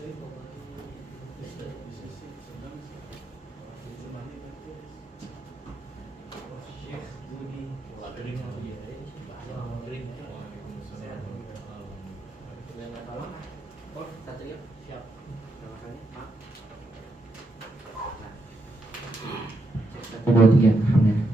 Siap. Satu, dua, tiga. Alhamdulillah.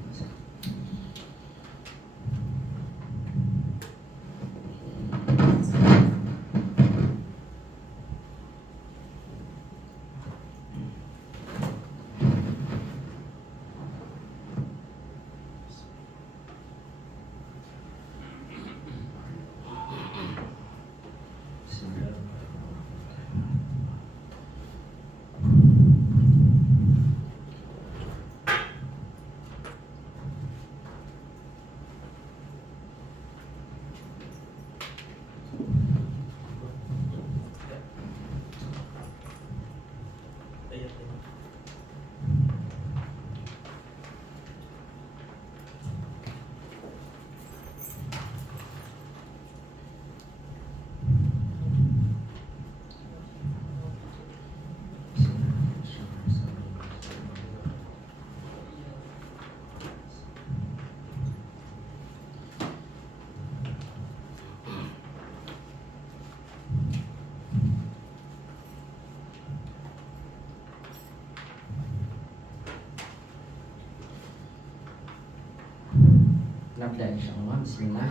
Nabda insyaallah. Bismillah.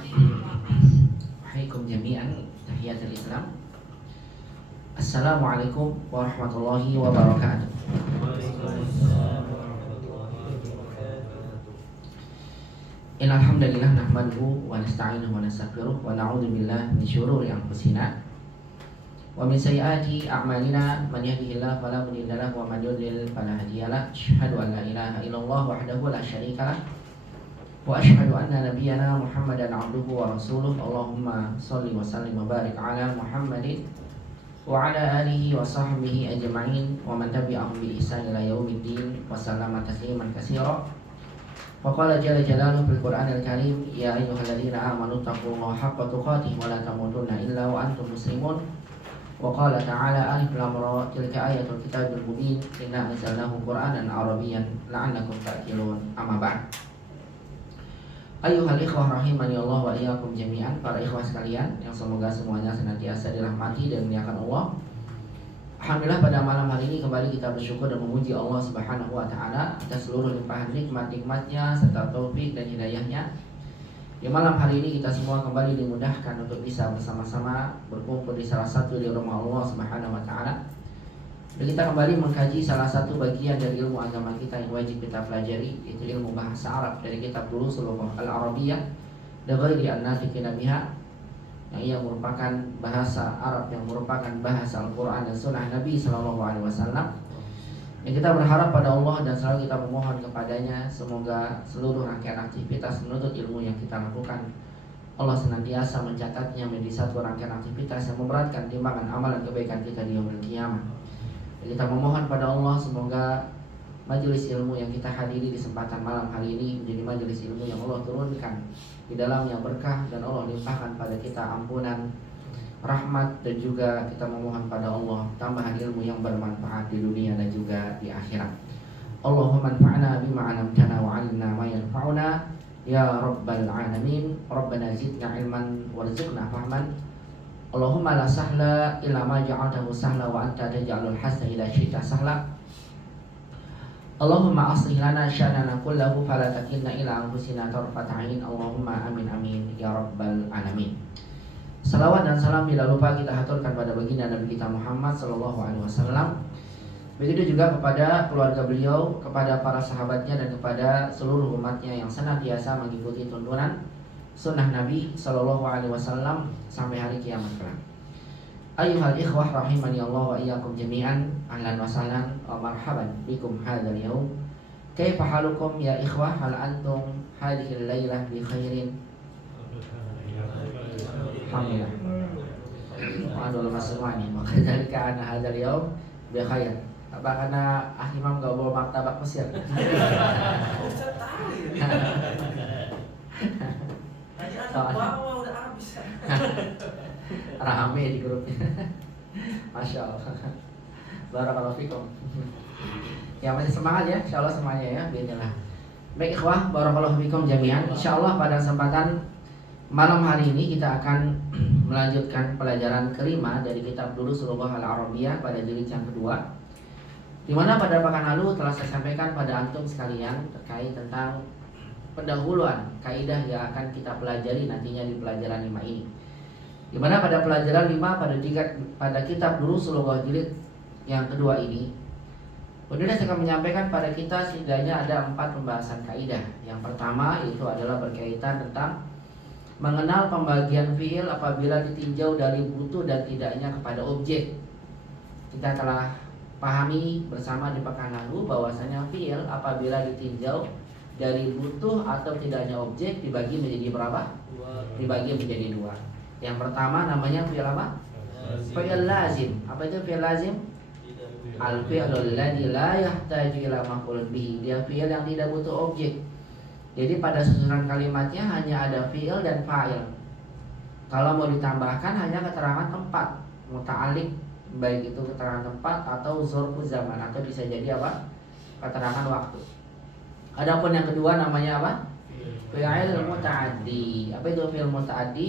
Waalaikum jami'an tahiyatul Islam. Assalamualaikum warahmatullahi wabarakatuh. Innal hamdalillah nahmaduhu wa nasta'inuhu wa nastaghfiruh wa na'udzu billahi min syururi anfusina wa min sayyiati a'malina. Man yahdihillahu fala mudilla lahu wa man yudlil fala hadiya lahu. Asyhadu an la ilaha illallah wahdahu la syarika lahu wa asyhadu anna nabiyyana Muhammadan abduhu wa rasuluh. Allahumma shalli wa sallim wa barik ala Muhammadin wa ala alihi wa sahbihi ajma'in wa man tabi'ahum bi ihsan ila yaumiddin wa sallama tasliman katsira. Wa qala jalla jalaluhu fil Qur'anil Karim, ya ayyuhalladzina amanu taqullaha haqqa tuqatih wa la tamutunna illa wa antum muslimun. Wa qala ta'ala alif lam ra tilka ayatul kitabil mubin inna anzalnahu Qur'anan Arabiyyan la'allakum ta'qilun. Amma ba'd. Ayyuhal ikhwah rahimani Allah wa iyyakum jami'an. Para ikhwah sekalian yang semoga semuanya senantiasa dirahmati dan dimuliakan Allah. Alhamdulillah pada malam hari ini kembali kita bersyukur dan memuji Allah Subhanahu wa taala atas seluruh limpahan nikmat-nikmatnya serta taufik dan hidayahnya. Di malam hari ini kita semua kembali dimudahkan untuk bisa bersama-sama berkumpul di salah satu di rumah Allah Subhanahu wa taala. Dan kita kembali mengkaji salah satu bagian dari ilmu agama kita yang wajib kita pelajari, yaitu ilmu bahasa Arab dari kitab Durusul Al-Arabiyyah li ghairi an-natiqina biha, yang ia merupakan bahasa Arab yang merupakan bahasa Al-Quran dan Sunnah Nabi SAW. Yang kita berharap pada Allah dan selalu kita memohon kepadanya, semoga seluruh rangkaian aktivitas menuntut ilmu yang kita lakukan, Allah senantiasa mencatatnya menjadi satu rangkaian aktivitas yang memberatkan timbangan amalan kebaikan kita di yaumil qiyamah. Kita memohon pada Allah semoga majelis ilmu yang kita hadiri di kesempatan malam hari ini menjadi majelis ilmu yang Allah turunkan di dalam yang berkah, dan Allah limpahkan pada kita ampunan, rahmat, dan juga kita memohon pada Allah tambahan ilmu yang bermanfaat di dunia dan juga di akhirat. Allahumma anfa'na bima 'allamtana wa 'allimna ma yanfa'una ya rabbal alamin. Rabbana zidna ilman warzuqna fahman. Allahumma la sahla illa ma ja'altahu sahla wa anta taj'alul hasna idza syi'ta sahla. Allahumma aslih lana sya'nana kullahu fala takilna ila anfusina tarfata 'ain. Allahumma amin amin ya rabbal alamin. Salawat dan salam tidak lupa kita haturkan pada baginda Nabi kita Muhammad sallallahu alaihi wasallam. Begitu juga kepada keluarga beliau, kepada para sahabatnya, dan kepada seluruh umatnya yang senantiasa mengikuti tuntunan sunnah Nabi sallallahu alaihi wasallam sampai hari kiamat kelak. Ayyuhal ikhwah rahimani Allah wa iyyakum jami'an. Ahlan wa sahlan wa marhaban bikum hadzal yaum. Kaifa halukum ya ikhwah? Hal antum hadhihi al-lailah bi khairin? Alhamdulillah. Wa anu lemas semua nih. Maka dari kana hadzal yaum bi khair. Apa karena Imam gak bawa martabak Mesir? Ustaz tahu ya. Tadi ada bawa udah habis. Rame di grupnya. Masya Allah. Barakallahu fikum. Ya masih semangat ya, insya Allah semuanya ya, bismillah. Baik ikhwah, barakallahu fikum jami'an. Insya Allah pada kesempatan malam hari ini kita akan melanjutkan pelajaran kelima dari kitab Durus Lughah Al-Arabiyah pada jilid yang kedua, di mana pada pekan lalu telah saya sampaikan pada antum sekalian terkait tentang pendahuluan kaidah yang akan kita pelajari nantinya di pelajaran 5 ini. Di mana pada pelajaran 5 pada kitab Durus Lughah jilid yang kedua ini, penulis akan menyampaikan pada kita setidaknya ada 4 pembahasan kaidah. Yang pertama itu adalah berkaitan tentang mengenal pembagian fiil apabila ditinjau dari butuh dan tidaknya kepada objek. Kita telah pahami bersama di pekan lalu bahwasanya fiil apabila ditinjau dari butuh atau tidaknya objek dibagi menjadi berapa? Dibagi menjadi 2. Yang pertama namanya fiil apa? Fiil lazim. Apa itu fiil lazim? Al-fi'lul ladzi la yahtaju ila maf'ulun bihi. Dia fi'il yang tidak butuh objek. Jadi pada susunan kalimatnya hanya ada fi'il dan fa'il. Kalau mau ditambahkan hanya keterangan tempat, muta'alliq, baik itu keterangan tempat atau dzarfu zaman, atau bisa jadi apa? Keterangan waktu. Adapun yang kedua namanya apa? Fi'il muta'addi. Apa itu fi'il muta'addi?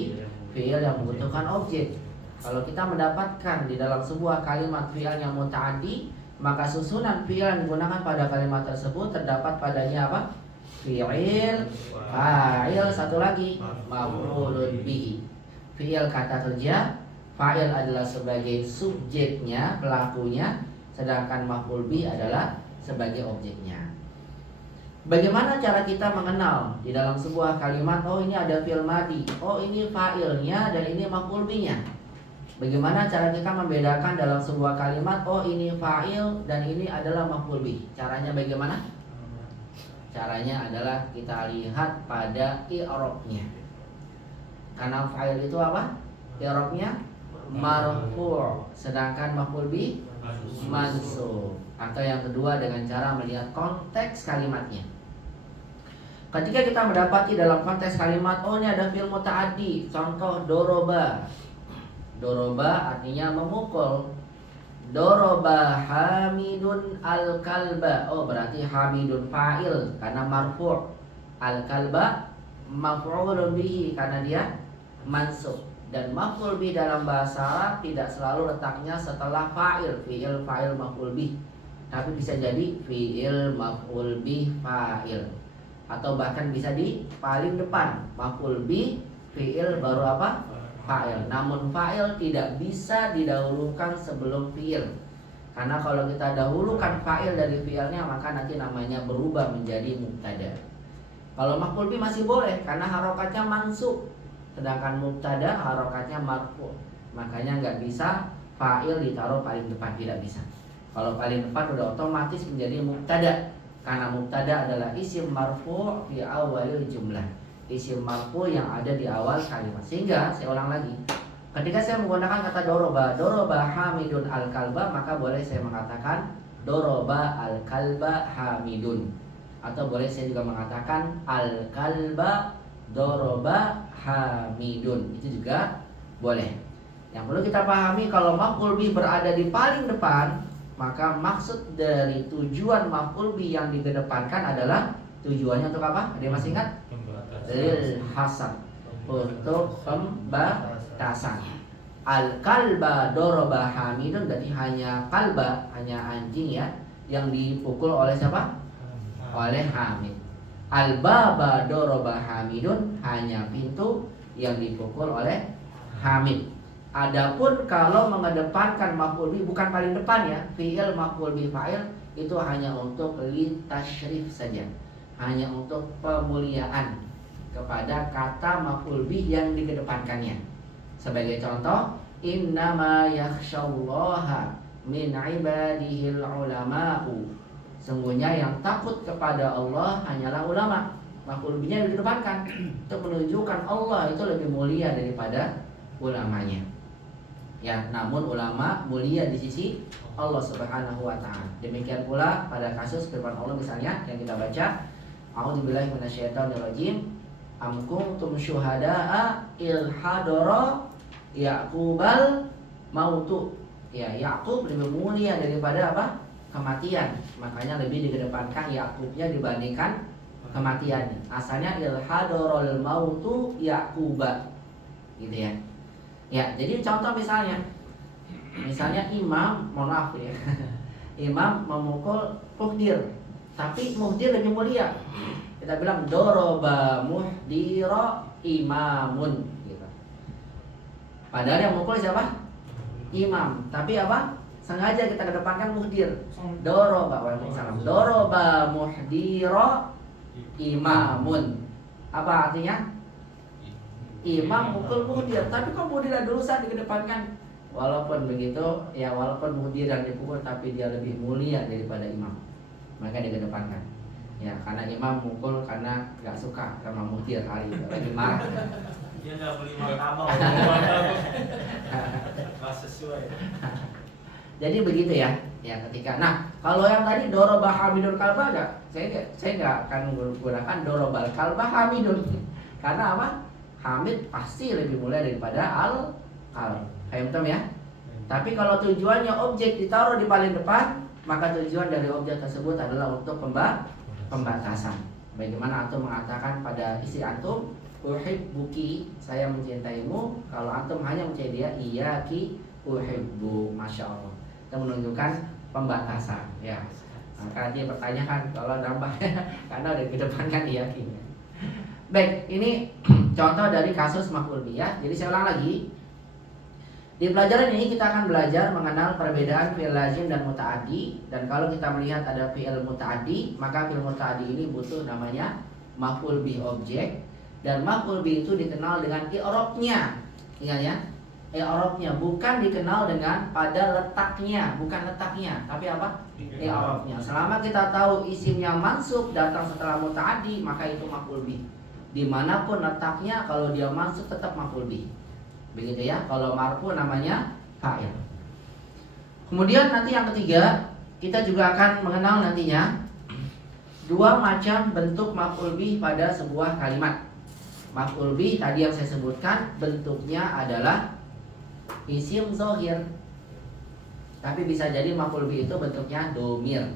Fi'il yang membutuhkan objek. Kalau kita mendapatkan di dalam sebuah kalimat fi'il yang muta'addi, maka susunan fi'il yang digunakan pada kalimat tersebut terdapat padanya apa? Fi'il, fa'il, satu lagi maf'ulun bihi. Fi'il kata kerja, fa'il adalah sebagai subjeknya, pelakunya, sedangkan maf'ul bihi adalah sebagai objeknya. Bagaimana cara kita mengenal di dalam sebuah kalimat, oh ini ada fi'il madi, oh ini fa'ilnya dan ini maf'ul bihi-nya? Bagaimana cara kita membedakan dalam sebuah kalimat, oh ini fa'il dan ini adalah maf'ul bih? Caranya bagaimana? Caranya adalah kita lihat pada i'rabnya. Karena fa'il itu apa? I'rabnya marfu', sedangkan maf'ul bih mansub. Atau yang kedua dengan cara melihat konteks kalimatnya. Ketika kita mendapati dalam konteks kalimat, oh ini ada fi'il muta'addi, contoh doroba. Doroba artinya memukul. Doroba Hamidun al-kalba. Oh berarti Hamidun fa'il karena marfu'. Al-kalba maf'ulun bihi karena dia mansub. Dan maf'ul bihi dalam bahasa Arab tidak selalu letaknya setelah fa'il, fi'il fa'il maf'ul bihi, tapi bisa jadi fi'il maf'ul bihi fa'il, atau bahkan bisa di paling depan maf'ul bihi fi'il baru apa? Fa'il. Namun fa'il tidak bisa didahulukan sebelum fi'il. Karena kalau kita dahulukan fa'il dari fi'ilnya, maka nanti namanya berubah menjadi mubtada. Kalau maf'ul bih masih boleh karena harokatnya mansub, sedangkan mubtada harokatnya marfu'. Makanya nggak bisa fa'il ditaruh paling depan, tidak bisa. Kalau paling depan udah otomatis menjadi mubtada, karena mubtada adalah isim marfu' fi awalil jumlah, isim marfu yang ada di awal kalimat. Sehingga saya ulang lagi, ketika saya menggunakan kata doroba Hamidun al-kalba, maka boleh saya mengatakan doroba al-kalba Hamidun, atau boleh saya juga mengatakan al-kalba doroba Hamidun, itu juga boleh. Yang perlu kita pahami, kalau maf'ul bih berada di paling depan, maka maksud dari tujuan maf'ul bih yang dikedepankan adalah tujuannya untuk apa? Ada yang masih ingat? Lil hasad, untuk pembatasan. Al-kalba doroba Hamidun berarti hanya kalba, hanya anjing ya, yang dipukul oleh siapa? Oleh Hamid. Al-baba doroba Hamidun, hanya pintu yang dipukul oleh Hamid. Adapun kalau mengedepankan maf'ul bih bukan paling depan ya, fi'il maf'ul bih fa'il, itu hanya untuk litasyrif saja, hanya untuk pemuliaan kepada kata maf'ul bih yang dikedepankannya. Sebagai contoh, innama yakhsyallaha min ibadihil ulama'u, sungguhnya yang takut kepada Allah hanyalah ulama. Maf'ul bihnya dikedepankan untuk menunjukkan Allah itu lebih mulia daripada ulamanya. Ya, namun ulama mulia di sisi Allah Subhanahu wa taala. Demikian pula pada kasus firman Allah misalnya yang kita baca, a'udzubillahi minasyaitonirrajim, am kuntum syuhada'a il hadara yaqubal mautu Ya, Yakub lebih mulia daripada apa? Kematian. Makanya lebih dikedepankan Yakubnya dibandingkan kematiannya. Asalnya ilhadorol mautu Yakuba, gitu ya. Ya, jadi contoh misalnya imam, mohon maaf ya, imam memukul muhdir, tapi muhdir lebih mulia. Kita bilang doroba muhdiro imamun, gitu. Padahal yang mukul siapa? Imam. Tapi apa? Sengaja kita kedepankan muhdir. Doroba, waalaikumsalam. Doroba muhdiro imamun. Apa artinya? Imam mukul muhdir, tapi kok muhdir dulu saat dikedepankan? Walaupun begitu, ya walaupun muhdir yang dipukul, tapi dia lebih mulia daripada imam, maka dikedepankan. Ya, karena imam mukul karena gak suka sama muhdir hari itu, lagi marah. Dia nggak beli martabak, nggak sesuai. Jadi begitu ya, ya ketika. Nah, kalau yang tadi doroba hamidun kalba enggak, saya nggak akan menggunakan dorobal kalba hamidun, karena apa? Hamid pasti lebih mulia daripada al-qalb. Paham ya? Tapi kalau tujuannya objek ditaruh di paling depan, maka tujuan dari objek tersebut adalah untuk pembatasan. Bagaimana antum mengatakan pada istri antum, uhibbuki, saya mencintaimu. Kalau antum hanya mencintai dia, iyaki uhibbu, masya Allah. Itu menunjukkan pembatasan. Ya. Maka dia pertanyakan kalau nambah, karena udah kedepankan iyaki. Baik, ini contoh dari kasus maf'ul bih ya. Jadi saya ulang lagi. Di pelajaran ini kita akan belajar mengenal perbedaan fi'il lazim dan muta'addi. Dan kalau kita melihat ada fi'il muta'addi, maka fi'il muta'addi ini butuh namanya maf'ul bih objek. Dan maf'ul bih itu dikenal dengan i'rabnya. Ingat ya? I'rabnya bukan dikenal dengan pada letaknya, bukan letaknya, tapi apa? I'rabnya. Selama kita tahu isimnya mansub datang setelah muta'addi, maka itu maf'ul bih. Dimanapun letaknya, kalau dia mansub tetap maf'ul bih. Begitu ya. Kalau marfu namanya fa'il. Kemudian nanti yang ketiga, kita juga akan mengenal nantinya dua macam bentuk maf'ul bih pada sebuah kalimat. Maf'ul bih tadi yang saya sebutkan bentuknya adalah isim zahir. Tapi bisa jadi maf'ul bih itu bentuknya domir.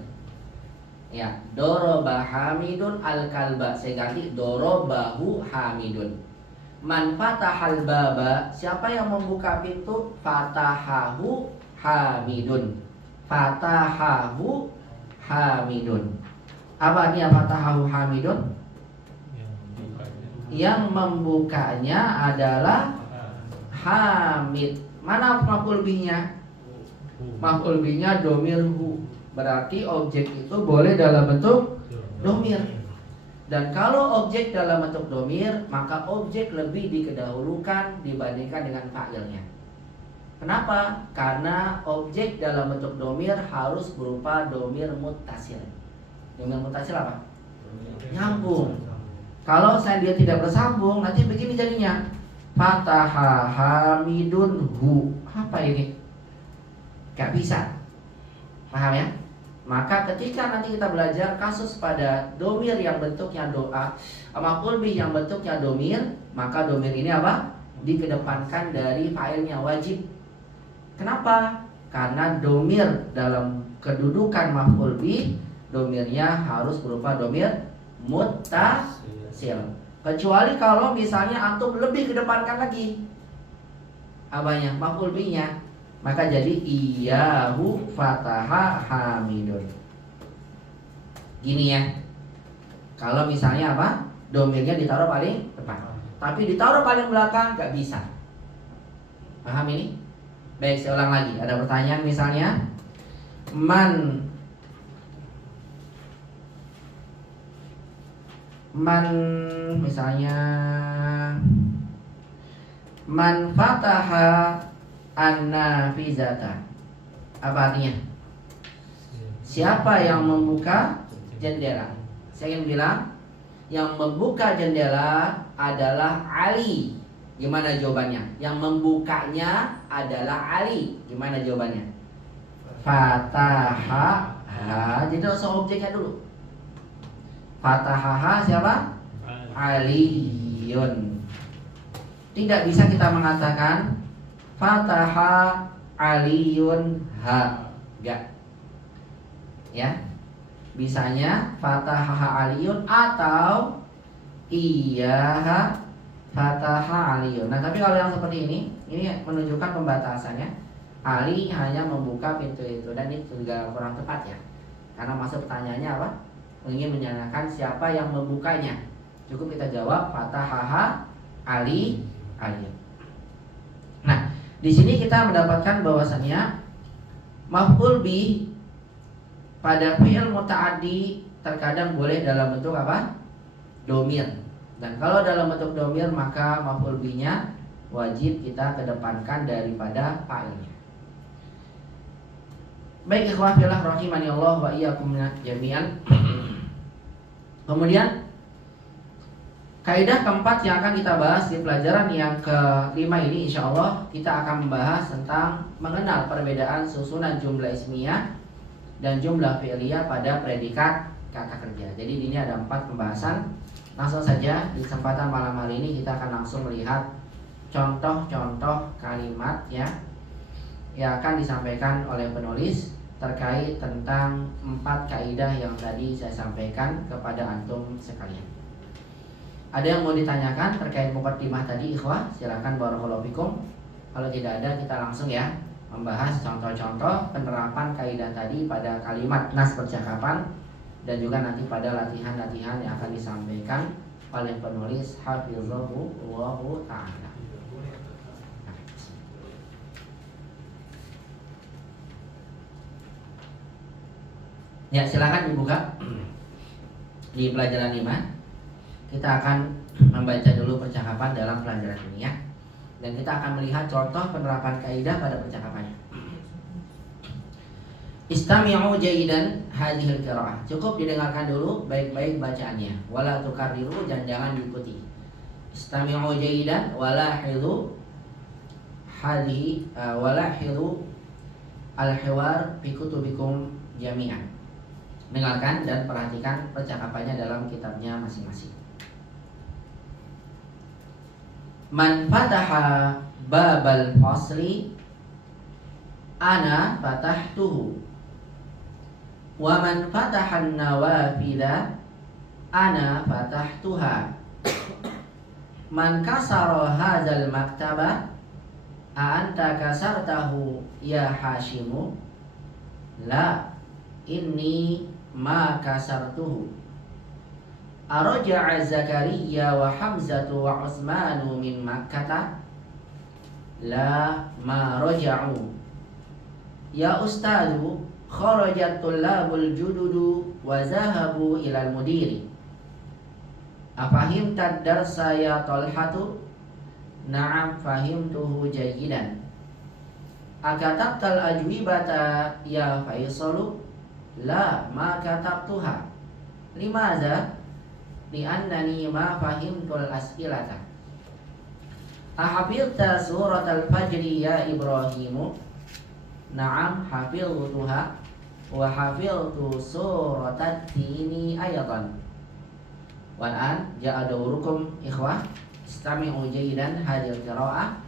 Ya, doroba hamidun al-kalba. Saya ganti dorobahu hamidun. Man fatahal baba, siapa yang membuka pintu? Fatahahu hamidun. Fatahahu hamidun. Apa artinya fatahahu hamidun? Yang membukanya adalah hamid. Mana maf'ul bihnya? Maf'ul bihnya domir hu. Berarti objek itu boleh dalam bentuk domir. Dan kalau objek dalam bentuk domir, maka objek lebih didahulukan dibandingkan dengan fa'ilnya. Kenapa? Karena objek dalam bentuk domir harus berupa domir muttasil. Domir muttasil apa? Nyambung. Kalau dia tidak bersambung, nanti begini jadinya. Fataha hamidun hu. Apa ini? Gak bisa. Paham ya? Maka ketika nanti kita belajar kasus pada domir yang bentuknya doa, maf'ul bih yang bentuknya domir, maka domir ini apa? Dikedepankan dari fa'ilnya, wajib. Kenapa? Karena domir dalam kedudukan maf'ul bih, domirnya harus berupa domir muttasil. Kecuali kalau misalnya antum lebih kedepankan lagi apanya? Maf'ul bihnya. Maka jadi iyahu fataha hamidun. Gini ya. Kalau misalnya apa? Domirnya ditaruh paling depan, tapi ditaruh paling belakang gak bisa. Paham ini? Baik, saya ulang lagi. Ada pertanyaan misalnya, Man misalnya Man fataha an-nafizata. Apa artinya? Siapa yang membuka jendela? Saya ingin bilang yang membuka jendela adalah Ali. Gimana jawabannya? Yang membukanya adalah Ali. Gimana jawabannya? Fataha. Jadi langsung objeknya dulu. Fataha siapa? Aliyun. Tidak bisa kita mengatakan Fataha aliyun ha. Enggak. Ya. Bisanya fataha aliyun atau iyaha fataha aliyun. Nah, tapi kalau yang seperti ini menunjukkan pembatasannya. Ali hanya membuka pintu itu, dan itu juga kurang tepat ya. Karena masuk pertanyaannya apa? Ingin menanyakan siapa yang membukanya. Cukup kita jawab fataha ali aliyun. Nah, di sini kita mendapatkan bahwasannya maf'ul bi pada fi'il muta'addi terkadang boleh dalam bentuk apa? Domir. Dan kalau dalam bentuk domir maka maf'ul bi-nya wajib kita kedepankan daripada fa'ilnya. Baik ikhwah fillah rahimani Allah wa iyyakum jami'an. Kemudian kaidah keempat yang akan kita bahas di pelajaran yang kelima ini, insyaallah kita akan membahas tentang mengenal perbedaan susunan jumlah ismiyah dan jumlah fi'liyah pada predikat kata kerja. Jadi ini ada 4 pembahasan. Langsung saja di kesempatan malam hari ini kita akan langsung melihat contoh-contoh kalimat ya yang akan disampaikan oleh penulis terkait tentang 4 kaidah yang tadi saya sampaikan kepada antum sekalian. Ada yang mau ditanyakan terkait mukaddimah tadi, ikhwah? Silakan, barakallahu fikum. Kalau tidak ada, kita langsung ya membahas contoh-contoh penerapan kaidah tadi pada kalimat nas percakapan dan juga nanti pada latihan-latihan yang akan disampaikan oleh penulis hafizahullahu ta'ala. Ya, silakan dibuka di pelajaran 5. Kita akan membaca dulu percakapan dalam pelajaran ini ya. Dan kita akan melihat contoh penerapan kaidah pada percakapannya. Istami'u jayidan hadhil qiraah. Cukup didengarkan dulu baik-baik bacaannya. Wala tukarriru, dan jangan diikuti. Istami'u jayidan walahidu hadhi walahidu al-hiwar fi kutubikum jami'an. Dengarkan dan perhatikan percakapannya dalam kitabnya masing-masing. Man fataha babal fasli ana fatahtuhu. Wa man fataha an-nawafila ana fatahtuha. Man kasara hadzal maktaba a anta kasartahu ya Hashimu. La, inni ma kasartuhu. Araja'a Zakaria wa Hamzatu wa Utsmanu min Makkah. La, ma raja'u. Ya ustadu, kharajat tullabul jududu wa zahabu ilal mudiri. Afahimta darsa ya Talhatu? Na'am fahimtuhu jayyidan. Akatabtal ajwibata ya Faisalu? La, ma katabtuha. Limadha? Li'annani ma fahimtul as'ilata. Ahafidta surat al-fajri ya Ibrahimu? Na'am hafidtuha. Wa hafidtu surat at-tini ayatan. Wal'an ja'a dawrukum ikhwah. Istami'u jayidan hadil qira'ah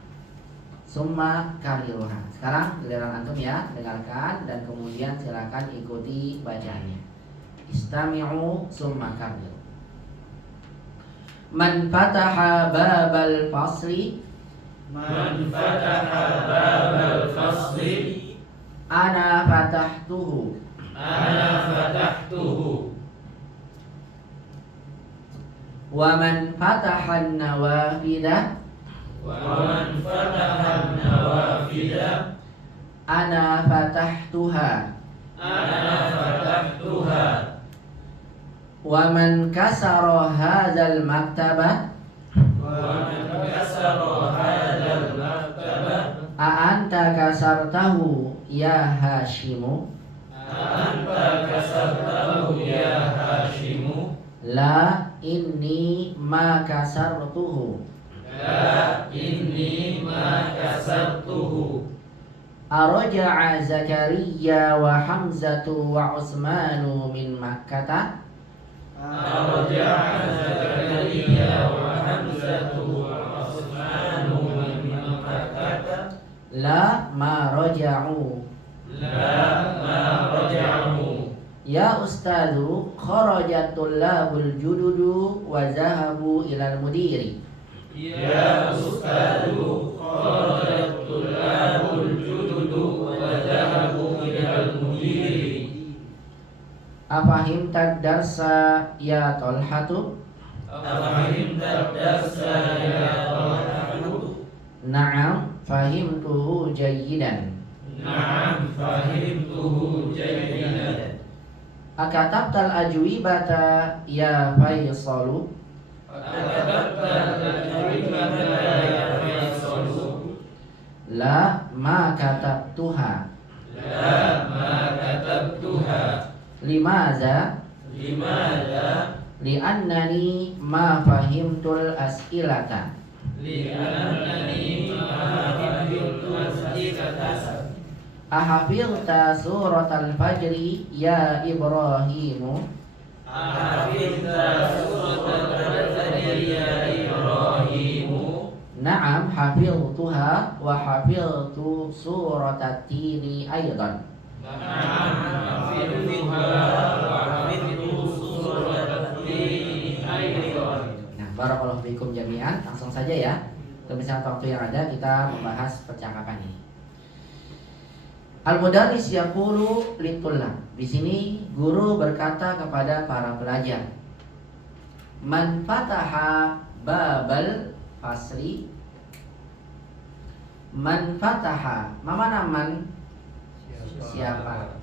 summa kariruha. Sekarang giliran antum ya, dengarkan dan kemudian silakan ikuti bacaannya. Istami'u summa kariruha. Man fataha babal fasli. Man fataha babal fasli. Ana fatahtuhu. Ana fatahtuhu. Wa man fataha an-nawafida. Wa man fataha an-nawafida. Ana fatahtuha. Ana fatahtuha. Wa man kasara hadzal maktaba. Wa man kasara hadzal maktaba. A anta kasartahu ya Hashimu. Anta kasartahu ya Hashimu. La, inni ma kasartuhu. La, inni ma kasartuhu. Araja'a Zakaria wa Hamzatu wa Utsmanu min Makkah. Araja'a Zakaria wa Hamzatu wa Utsmanu min Makkah. La ma raja'u. La ma raja'u. Ya ustadzu kharajat tullabul jududu wa zahabu ilal mudiri. Ya ustadzu kharajat tullabul jududu wa zahabu ilal mudiri. Afahimta darsa ya Talhatu? Afahimta darsa ya Talhatu? Na'am fahimtuhu jayyidan. Na'am fahimtuhu jayyidan. Akatabtal ajwibata ya Faisalu? Akatabtal ajwibata ya Faisalu? La ma katabtuha. La ma katabtuha. Limaza? Limadha? Li'annani ma fahimtul as'ilata. Li'annani ma fahimtul as'ilata. Ahafilta suratal fajri ya Ibrahimu? Ahafilta suratal fajri ya Ibrahimu? Na'am hafiltuha wa hafiltu suratat tini aydan. Na'am hafiltuha wa hafiltu suratat tini aydan. Nah, barakallahu fikum jami'an. Langsung saja ya. Kebiasaan waktu yang ada kita membahas percakapan ini. Al-mudarris yaqulu litullah. Di sini guru berkata kepada para pelajar, man fataha babal fasli. Man fataha, mana man? Siapa?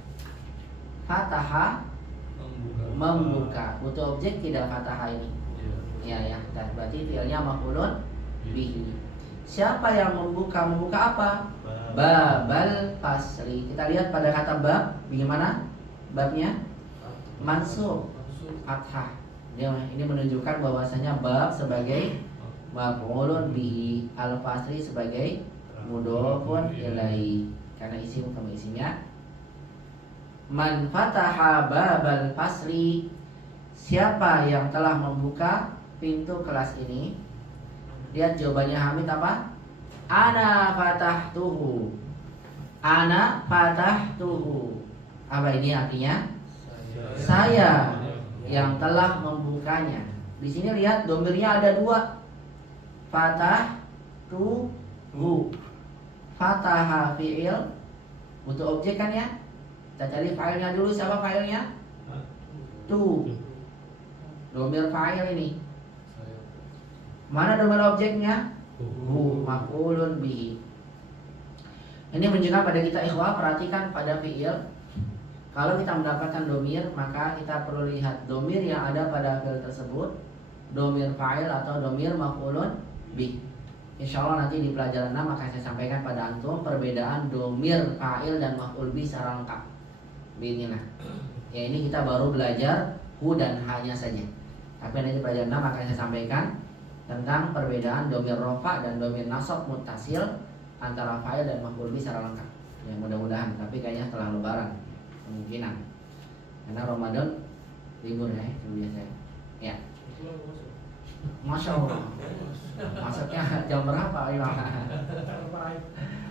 Fataha membuka. Butuh objek tidak fataha ini? Ya. Berarti fi'ilnya maf'ulun bihi. Siapa yang membuka? Membuka apa? Babal fasli. Kita lihat pada kata bab, bagaimana babnya? Mansub, fathah. Ini menunjukkan bahwasanya bab sebagai maf'ulun bihi, al-fasli sebagai mudhofun ilaihi, karena isim sama isimnya. Man fataha babal fasli. Siapa yang telah membuka pintu kelas ini? Lihat jawabannya Hamid apa? Ana fatahtuhu. Ana fatahtuhu. Apa ini artinya? Saya yang telah membukanya. Di sini lihat domirnya ada dua. Fatahtuhu. Fataha fi'il, butuh objek kan ya? Kita cari fa'ilnya dulu. Siapa fa'ilnya? Tu. Domir fa'il ini. Mana domir objeknya? Hu, maf'ulun bihi. Ini menunjukkan pada kita ikhwah, perhatikan pada fi'il. Kalau kita mendapatkan domir, maka kita perlu lihat domir yang ada pada fi'il tersebut, domir fa'il atau domir maf'ulun bihi. Insya Allah nanti di pelajaran 6 akan saya sampaikan pada antum perbedaan domir fa'il dan maf'ul bihi secara lengkap. Beginilah. Ya, ini kita baru belajar hu dan ha-nya saja. Tapi nanti pelajaran 6 akan saya sampaikan tentang perbedaan domir rofa dan domir nasab muttasil antara fa'il dan maf'ul bihi secara lengkap. Ya, mudah-mudahan, tapi kayaknya setelah lebaran kemungkinan. Karena Ramadan libur ya, seperti biasa. Ya. Masya Allah. Masuknya jam berapa?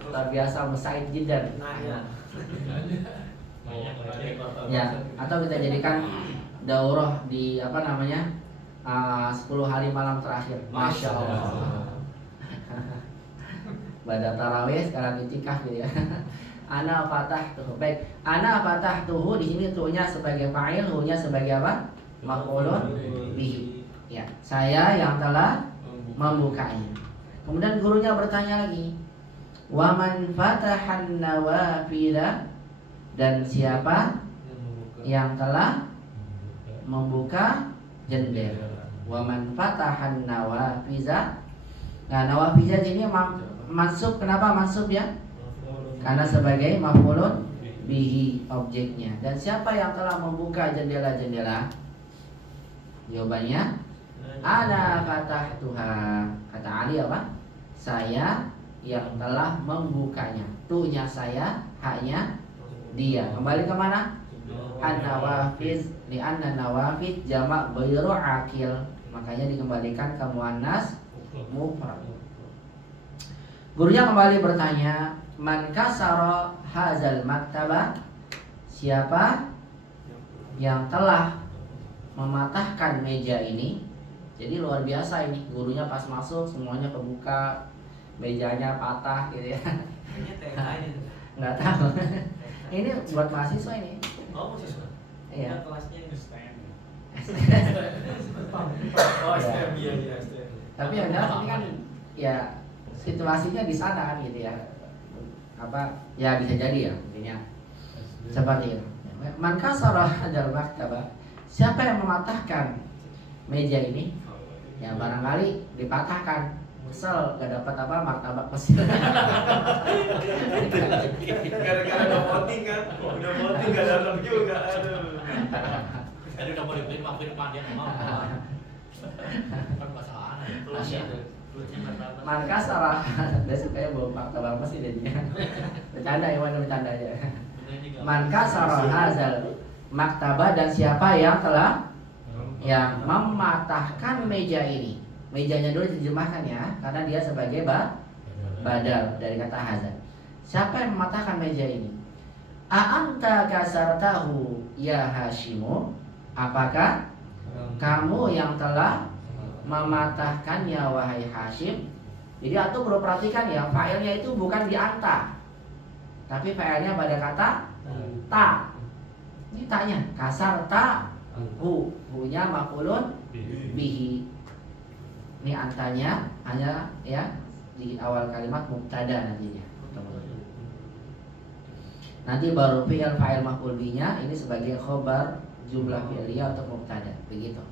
Luar biasa, musaid jidan. Ya, atau kita jadikan daurah di 10 hari malam terakhir. Masya Allah. Pada tarawih sekarang itikaf gitu ya. Ana fatahtuhu. Baik, ana fatahtuhu di sini tuhnya sebagai fa'il, hu-nya sebagai apa? Maf'ulun bihi. Ya, saya yang telah membukanya. Kemudian gurunya bertanya lagi, wa man fatahan nawafila, dan siapa yang telah membuka jendela. Wa man fatahan nawafiza. Nah, nawafiza ini mansub. Kenapa mansub ya? Karena sebagai maf'ulun bihi objeknya. Dan siapa yang telah membuka jendela-jendela? Jawabannya ana fatahtuha. Kata Ali apa? Saya yang telah membukanya. Tu-nya saya, ha-nya dia. Kembali ke mana? An-nawafiz. Li'anna nawafiz jamak ghairu akil. Makanya dikembalikan ke muannas mufrad. Gurunya kembali bertanya, Man kasara hazal maktaba, siapa yang telah mematahkan meja ini. Jadi luar biasa ini, gurunya pas masuk semuanya kebuka, mejanya patah gitu ya. Ini TK ini. Nggak tahu. Ini buat mahasiswa ini. Oh, mahasiswa. Iya. Kelasnya ini STM. Oh, STM iya STM. Tapi yang jelas ini kan ya situasinya di sana kan gitu ya. Apa ya bisa jadi ya intinya seperti itu. Man kasara hadal maktaba, siapa yang mematahkan meja ini? Ya barangkali dipatahkan, kesel gak dapat apa martabak Mesir. Gara-gara udah voting kan, udah voting gak datang juga. Aduh. Tadi udah mau dibeli maafin dia mau. Kan masalah aneh. Terusnya martabak. Man kasara, besok kayak bawa martabak Mesir jadinya. Bercanda ya, mana bercanda aja. Man kasara hazal maktaba, dan siapa yang telah yang mematahkan meja ini. Mejanya dulu diterjemahkan ya, karena dia sebagai badal dari kata hazal. Siapa yang mematahkan meja ini? A'anta kasartahu ya Hashimu, apakah kamu yang telah mematahkannya wahai Hashim? Jadi antum perlu perhatikan ya, failnya itu bukan di anta, tapi failnya pada kata ta. Ini taknya kasarta hu-nya maf'ulun bihi. Ini antanya hanya ya di awal kalimat mubtada nantinya. Nanti baru fi'il fa'il maf'ul bihi-nya ini sebagai khobar jumlah fi'liyah untuk mubtada. Begitu.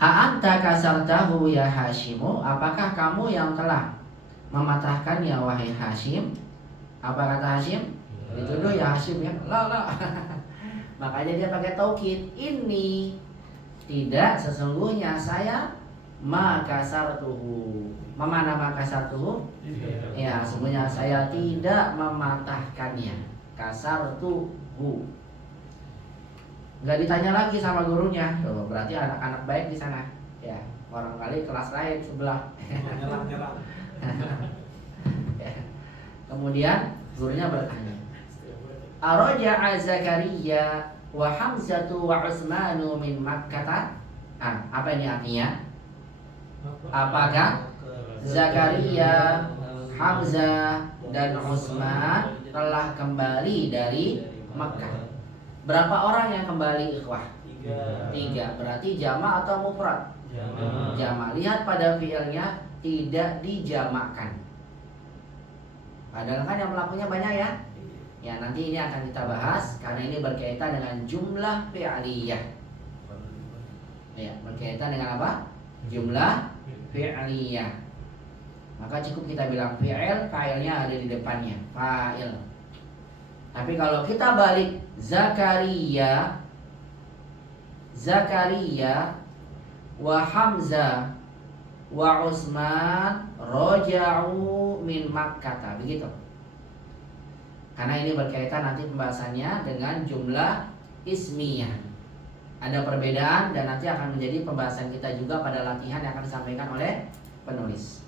A'anta kasartahu ya Hashimu, apakah kamu yang telah mematahkannya wahai Hashim? Apa kata Hashim? Dituduh ya Hashim ya. La. Makanya dia pakai taukid. Ini tidak, sesungguhnya saya makasartuhu. Mana makasartuhu? Ya, sebenarnya saya tidak mematahkannya. Kasartuhu. Nggak ditanya lagi sama gurunya. Tuh, berarti anak-anak baik di sana. Ya, barangkali kelas lain sebelah. Nyerah. Ya. Kemudian gurunya bertanya, Araja'a Zakaria wa Hamzatu wa Utsmanu min Makkah. Apa ini artinya? Apakah Zakaria, Hamzah dan Utsman telah kembali dari Makkah? Berapa orang yang kembali, ikhwah? 3. Berarti jama' atau mufrad? Jama'. Lihat pada fiilnya tidak dijamakkan. Padahal kan yang melakukannya banyak ya. Ya, nanti ini akan kita bahas karena ini berkaitan dengan jumlah fi'liyah. Ya, berkaitan dengan apa? Jumlah fi'liyah. Maka cukup kita bilang fi'il, fa'ilnya ada di depannya, fa'il. Tapi kalau kita balik Zakaria wa Hamzah wa Utsman raja'u min Makkah, begitu. Karena ini berkaitan nanti pembahasannya dengan jumlah ismiyah. Ada perbedaan dan nanti akan menjadi pembahasan kita juga pada latihan yang akan disampaikan oleh penulis.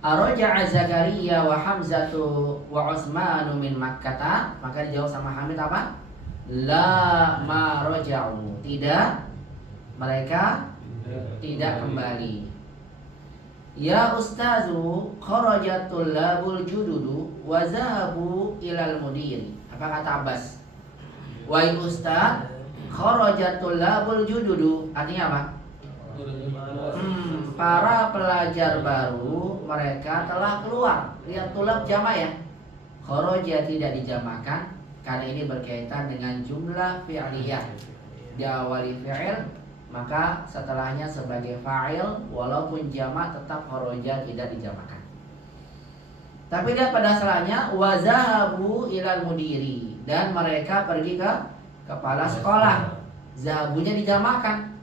Araja'a Zakaria wa Hamzatu wa Utsmanu min Makkah. Maka dijawab sama Hamid apa? La ma raja'u. Tidak, mereka tidak kembali. Ya ustazu kharajat tullabul jududu wa zahabu ilal mudir. Apa kata Abbas? Wahai ustaz, kharajat tullabul jududu. Artinya apa? Para pelajar baru mereka telah keluar. Lihat tulab jama' ya. Kharaja tidak dijamakan karena ini berkaitan dengan jumlah fi'liyah. Diawali fi'il, maka setelahnya sebagai fa'il, walaupun jamak tetap kharaja tidak dijamakan. Tapi lihat pada setelahnya wazahabu ilal mudiri, dan mereka pergi ke kepala sekolah. Zahabunya dijamakan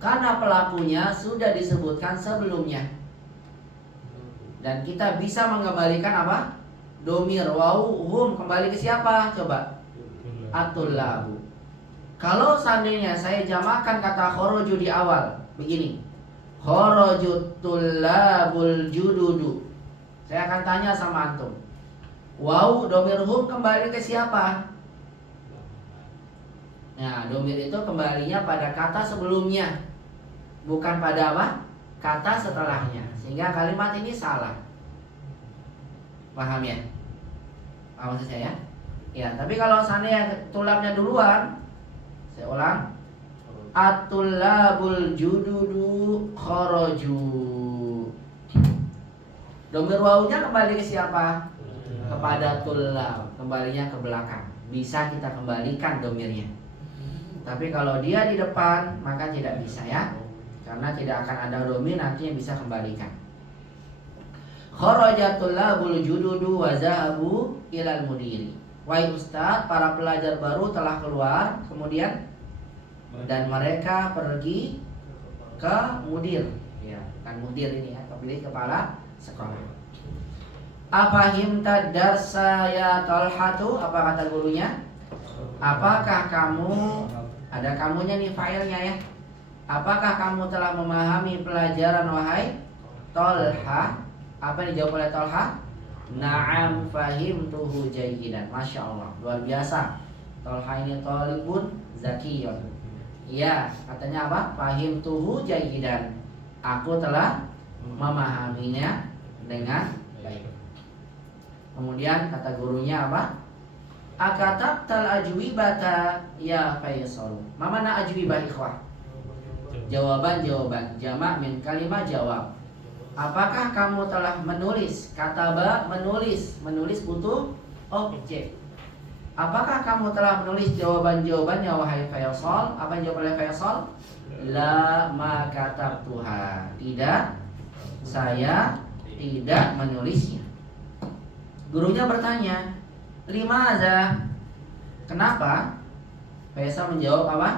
karena pelakunya sudah disebutkan sebelumnya. Dan kita bisa mengembalikan apa? Domir wau hum kembali ke siapa? Coba. At-tullabu. Kalau seandainya saya jamakan kata khoroju di awal, begini. Kharajut tullabul jududu. Saya akan tanya sama antum. Wau domir hum kembali ke siapa? Nah, domir itu kembalinya pada kata sebelumnya, bukan pada apa? Kata setelahnya. Sehingga kalimat ini salah. Paham ya? Paham maksud saya? Ya, tapi kalau seandainya tulabnya duluan, saya ulang. At-tullabul jududu kharaju. Domir wawunya kembali ke siapa? Kepada tullab, kembalinya ke belakang. Bisa kita kembalikan domirnya. Tapi kalau dia di depan, maka tidak bisa ya. Karena tidak akan ada domir nanti yang bisa kembalikan. Kharajatul labul jududu wa zahabu ilal mudiri. Wahai Ustaz, para pelajar baru telah keluar, kemudian dan mereka pergi ke mudir. Ya, kan mudir ini ya, kepala sekolah. Afahimta darsa ya Talhatu? Apa kata gurunya? Apakah kamu, ada kamunya nih failnya ya. Apakah kamu telah memahami pelajaran wahai Talha? Apa yang dijawab oleh Talha? Na'am fahimtuhu jayyidan. Masya Allah, luar biasa. Talha ini talibun zakiyun. Iya, katanya apa? Fahimtuhu jayyidan. Aku telah memahaminya dengan baik. Kemudian kata gurunya apa? Akatabtal ajwibata ya Faisal. Ma mana ajwibah ikhwah? Jawaban jamak min kalimat jawab. Apakah kamu telah menulis? Kataba menulis butuh objek. Apakah kamu telah menulis jawaban-jawabannya wahai Faisal? Apa yang jawab oleh Faisal? La ma katabtuha. Tidak, saya tidak menulisnya. Gurunya bertanya, limaza? Kenapa? Faisal menjawab apa?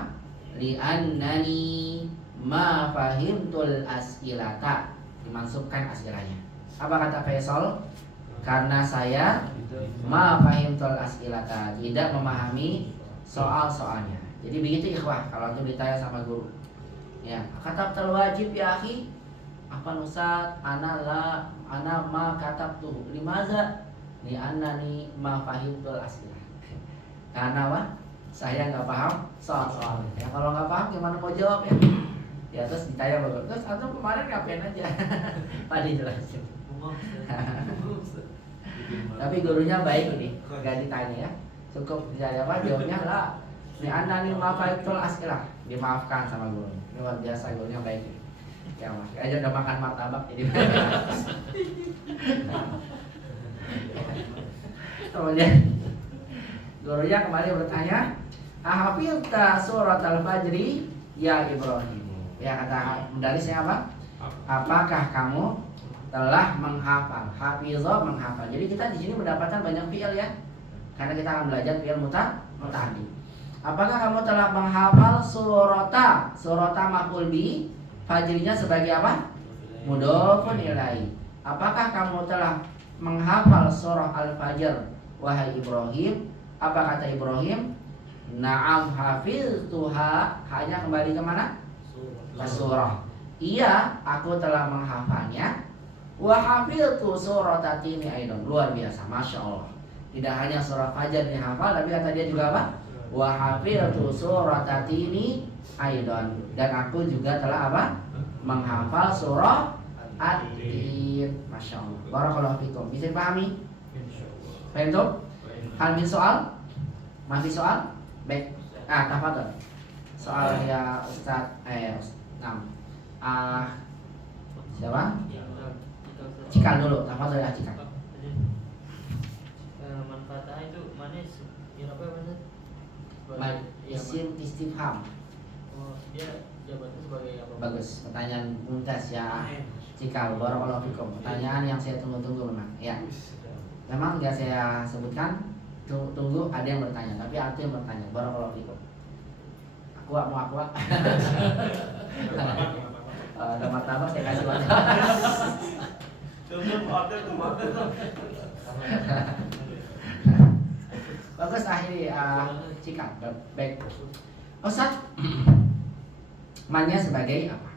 Li'annani ma fahimtul as'ilata. Dimansubkan as'ilahnya. Apa kata Faisal? Karena saya ma fahimtul as'ilata, tidak memahami soal-soalnya. Jadi begitu ikhwah kalau itu ditanya sama guru. Ya, katabtul wajib ya akhi. Apa Ustaz? Ana ma katabtuhu. Limaza? Li'annani ma fahimtul as'ilah. Karena apa? Saya nggak paham soal-soalnya. Ya kalau nggak paham gimana mau jawab ya? Ya terus ditanya bagus. Terus atau kemarin ngapain aja? Tadi jelasin. Tapi gurunya baik ini, nggak ditanya ya. Cukup ditanya apa? Jawabnya lah. Li'annani ma fahimtul as'ilah. Dimaafkan sama guru. Luar biasa, gurunya baik ini. Ya mas, aja udah makan martabak jadi. Kemudian gurunya kembali bertanya, ahafilta surat al-fajri ya Ibrahim. Ya kata mendalisnya apa? Apakah kamu telah menghafal? Hafizah menghafal. Jadi kita di sini mendapatkan banyak fi'il ya. Karena kita akan belajar fi'il muta'addi. Apakah kamu telah menghafal surata maf'ul bi? Fajrinya sebagai apa? Mudhofun ilaihi. Apakah kamu telah menghafal surah Al-Fajr wahai Ibrahim? Apa kata Ibrahim? Na'am hafiztuha. Hanya kembali ke mana? Ke surah. Iya, aku telah menghafalnya. Wa hafiztu suratatini aidan. Luar biasa, Masya Allah. Tidak hanya surah Fajr dihafal, tapi kata dia juga apa? Wa hafiztu suratatini aidan. Dan aku juga telah apa? Menghafal surah At-Tin. Masya Allah. Barakallahu fikum. Bisa dipahami? Paham tuh? Hal min soal? Masih soal? Baik. Tafadhol. Soal ya Ustaz. Siapa? Cikal dulu. Tafadhol ya Cikal. Manfaatnya itu manis. Ya apa manis? Baik. Isim istifham. Oh, dia jabatannya sebagai apa? Bagus. Pertanyaan mumtaz ya. Cikal. Barakallahu fikum. Pertanyaan yang saya tunggu-tunggu memang. Ya. Memang nggak saya sebutkan. Tunggu ada yang bertanya, tapi arti yang bertanya. Barakallahu fikum. Aku. Ada martabak saya kasih wadah. Bagus akhiri Cikal. Baik. Ustaz, mannya sebagai apa?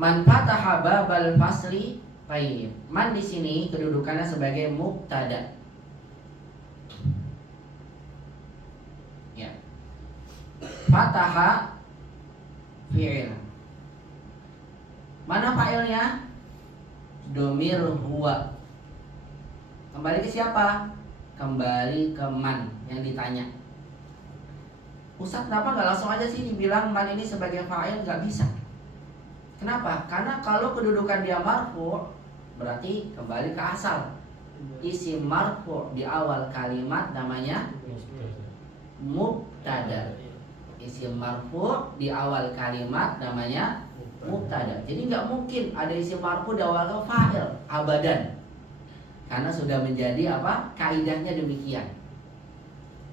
Man fataha babal fasli bain. Man di sini kedudukannya sebagai mubtada. Ya. Fataha fi'il. Mana fa'ilnya? Domir huwa. Kembali ke siapa? Kembali ke man yang ditanya. Ustaz, kenapa nggak langsung aja sih dibilang man ini sebagai fa'il? Nggak bisa. Kenapa? Karena kalau kedudukan dia marfu, berarti kembali ke asal. Isim marfu di awal kalimat namanya mubtada. Isim marfu di awal kalimat namanya mubtada. Jadi nggak mungkin ada isim marfu di awal fa'il abadan. Karena sudah menjadi apa? Kaidahnya demikian.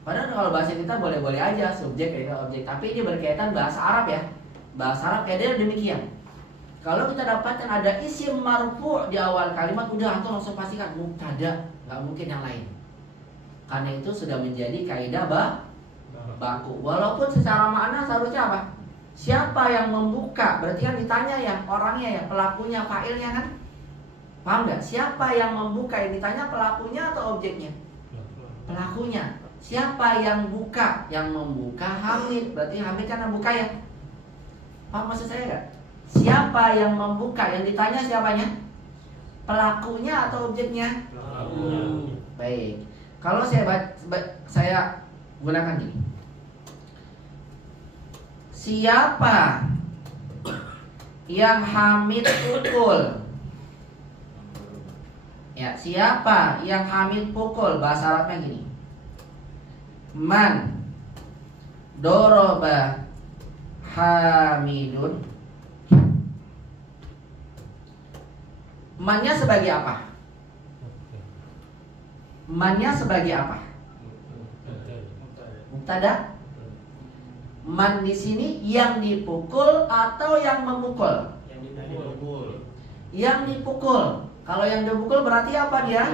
Padahal kalau bahasa kita boleh-boleh aja subjek kaidah objek, tapi ini berkaitan bahasa Arab ya. Bahasa Arab kaidahnya demikian. Kalau kita dapatkan ada isim marfu di awal kalimat, udah atau langsung pastikan mubtada, nggak mungkin yang lain. Karena itu sudah menjadi kaidah baku. Walaupun secara makna seharusnya apa? Siapa yang membuka? Berarti kan ditanya ya orangnya ya, pelakunya, fa'ilnya kan? Paham nggak? Siapa yang membuka? Yang ditanya pelakunya atau objeknya? Pelakunya. Siapa yang buka? Yang membuka Hamid. Berarti Hamid kan yang buka ya? Paham maksud saya nggak? Siapa yang membuka? Yang ditanya siapanya? Pelakunya atau objeknya? Baik. Kalau saya gunakan gini. Siapa yang Hamid pukul? Ya, siapa yang Hamid pukul? Bahasa Arabnya gini. Man doroba Hamidun. Mannya sebagai apa? Mannya sebagai apa? Mubtada. Man di sini yang dipukul atau yang memukul? Yang dipukul. Kalau yang dipukul berarti apa dia?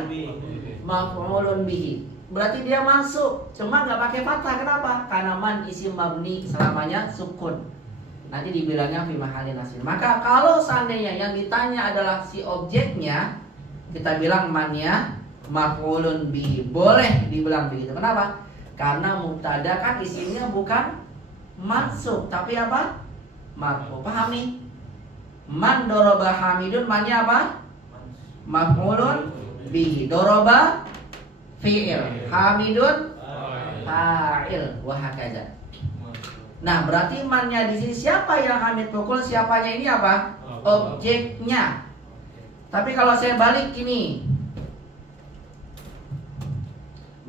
Maf'ulun bihi. Berarti dia masuk. Cuma nggak pakai fathah. Kenapa? Karena man isim mabni selamanya sukun. Nanti dibilangnya fi mahalli nasb. Maka kalau seandainya yang ditanya adalah si objeknya, kita bilang mannya maf'ulun bihi. Boleh dibilang begitu. Kenapa? Karena mubtada kan isimnya bukan mansub, tapi apa? Marfu. Paham nih? Man doroba Hamidun, mannya apa? Maf'ulun bihi. Doroba fi'il, Hamidun fa'il, wa hakaza. Nah, berarti mannya di sini siapa yang Hamid pukul, siapanya ini apa? Objeknya. Tapi kalau saya balik gini,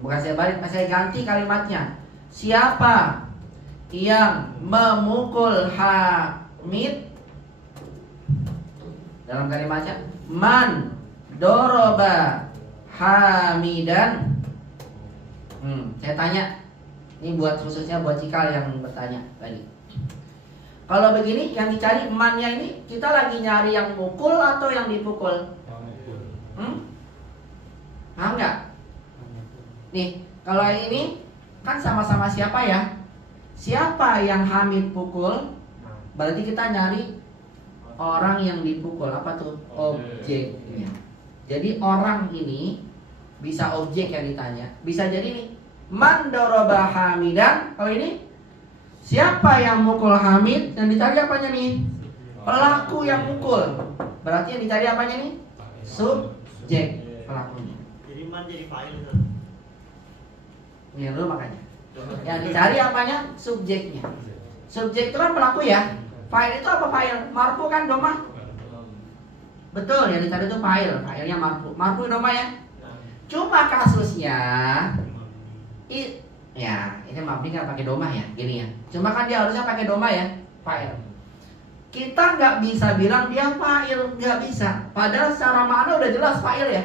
bukan saya balik, saya ganti kalimatnya. Siapa yang memukul Hamid? Dalam kalimatnya, man doroba Hamidan. Saya tanya, ini buat khususnya buat Cikal yang bertanya tadi. Kalau begini, yang dicari mannya ini, kita lagi nyari yang mukul atau yang dipukul? Paham nggak? Nih, kalau ini kan sama-sama siapa ya? Siapa yang Hamid pukul? Berarti kita nyari orang yang dipukul. Apa tuh? Objeknya. Jadi orang ini bisa objek yang ditanya. Bisa jadi nih, man doroba Hamidan. Kalau ini siapa yang mukul Hamid? Yang dicari apanya nih? Pelaku yang mukul. Berarti yang dicari apanya nih? Subjek, pelakunya. Jadi man jadi fa'il. Ini dulu makanya. Yang dicari apanya? Subjeknya. Subjek itu kan pelaku ya. Fa'il itu apa fa'il? Marfu kan domah. Betul, yang dicari itu fa'il. Fa'ilnya marfu. Marfu domah ya. Cuma kasusnya ya, ini mabni kan pakai domah ya, gini ya. Cuma kan dia harusnya pakai domah ya, fa'il. Kita nggak bisa bilang dia fa'il, nggak bisa. Padahal secara makna udah jelas fa'il ya.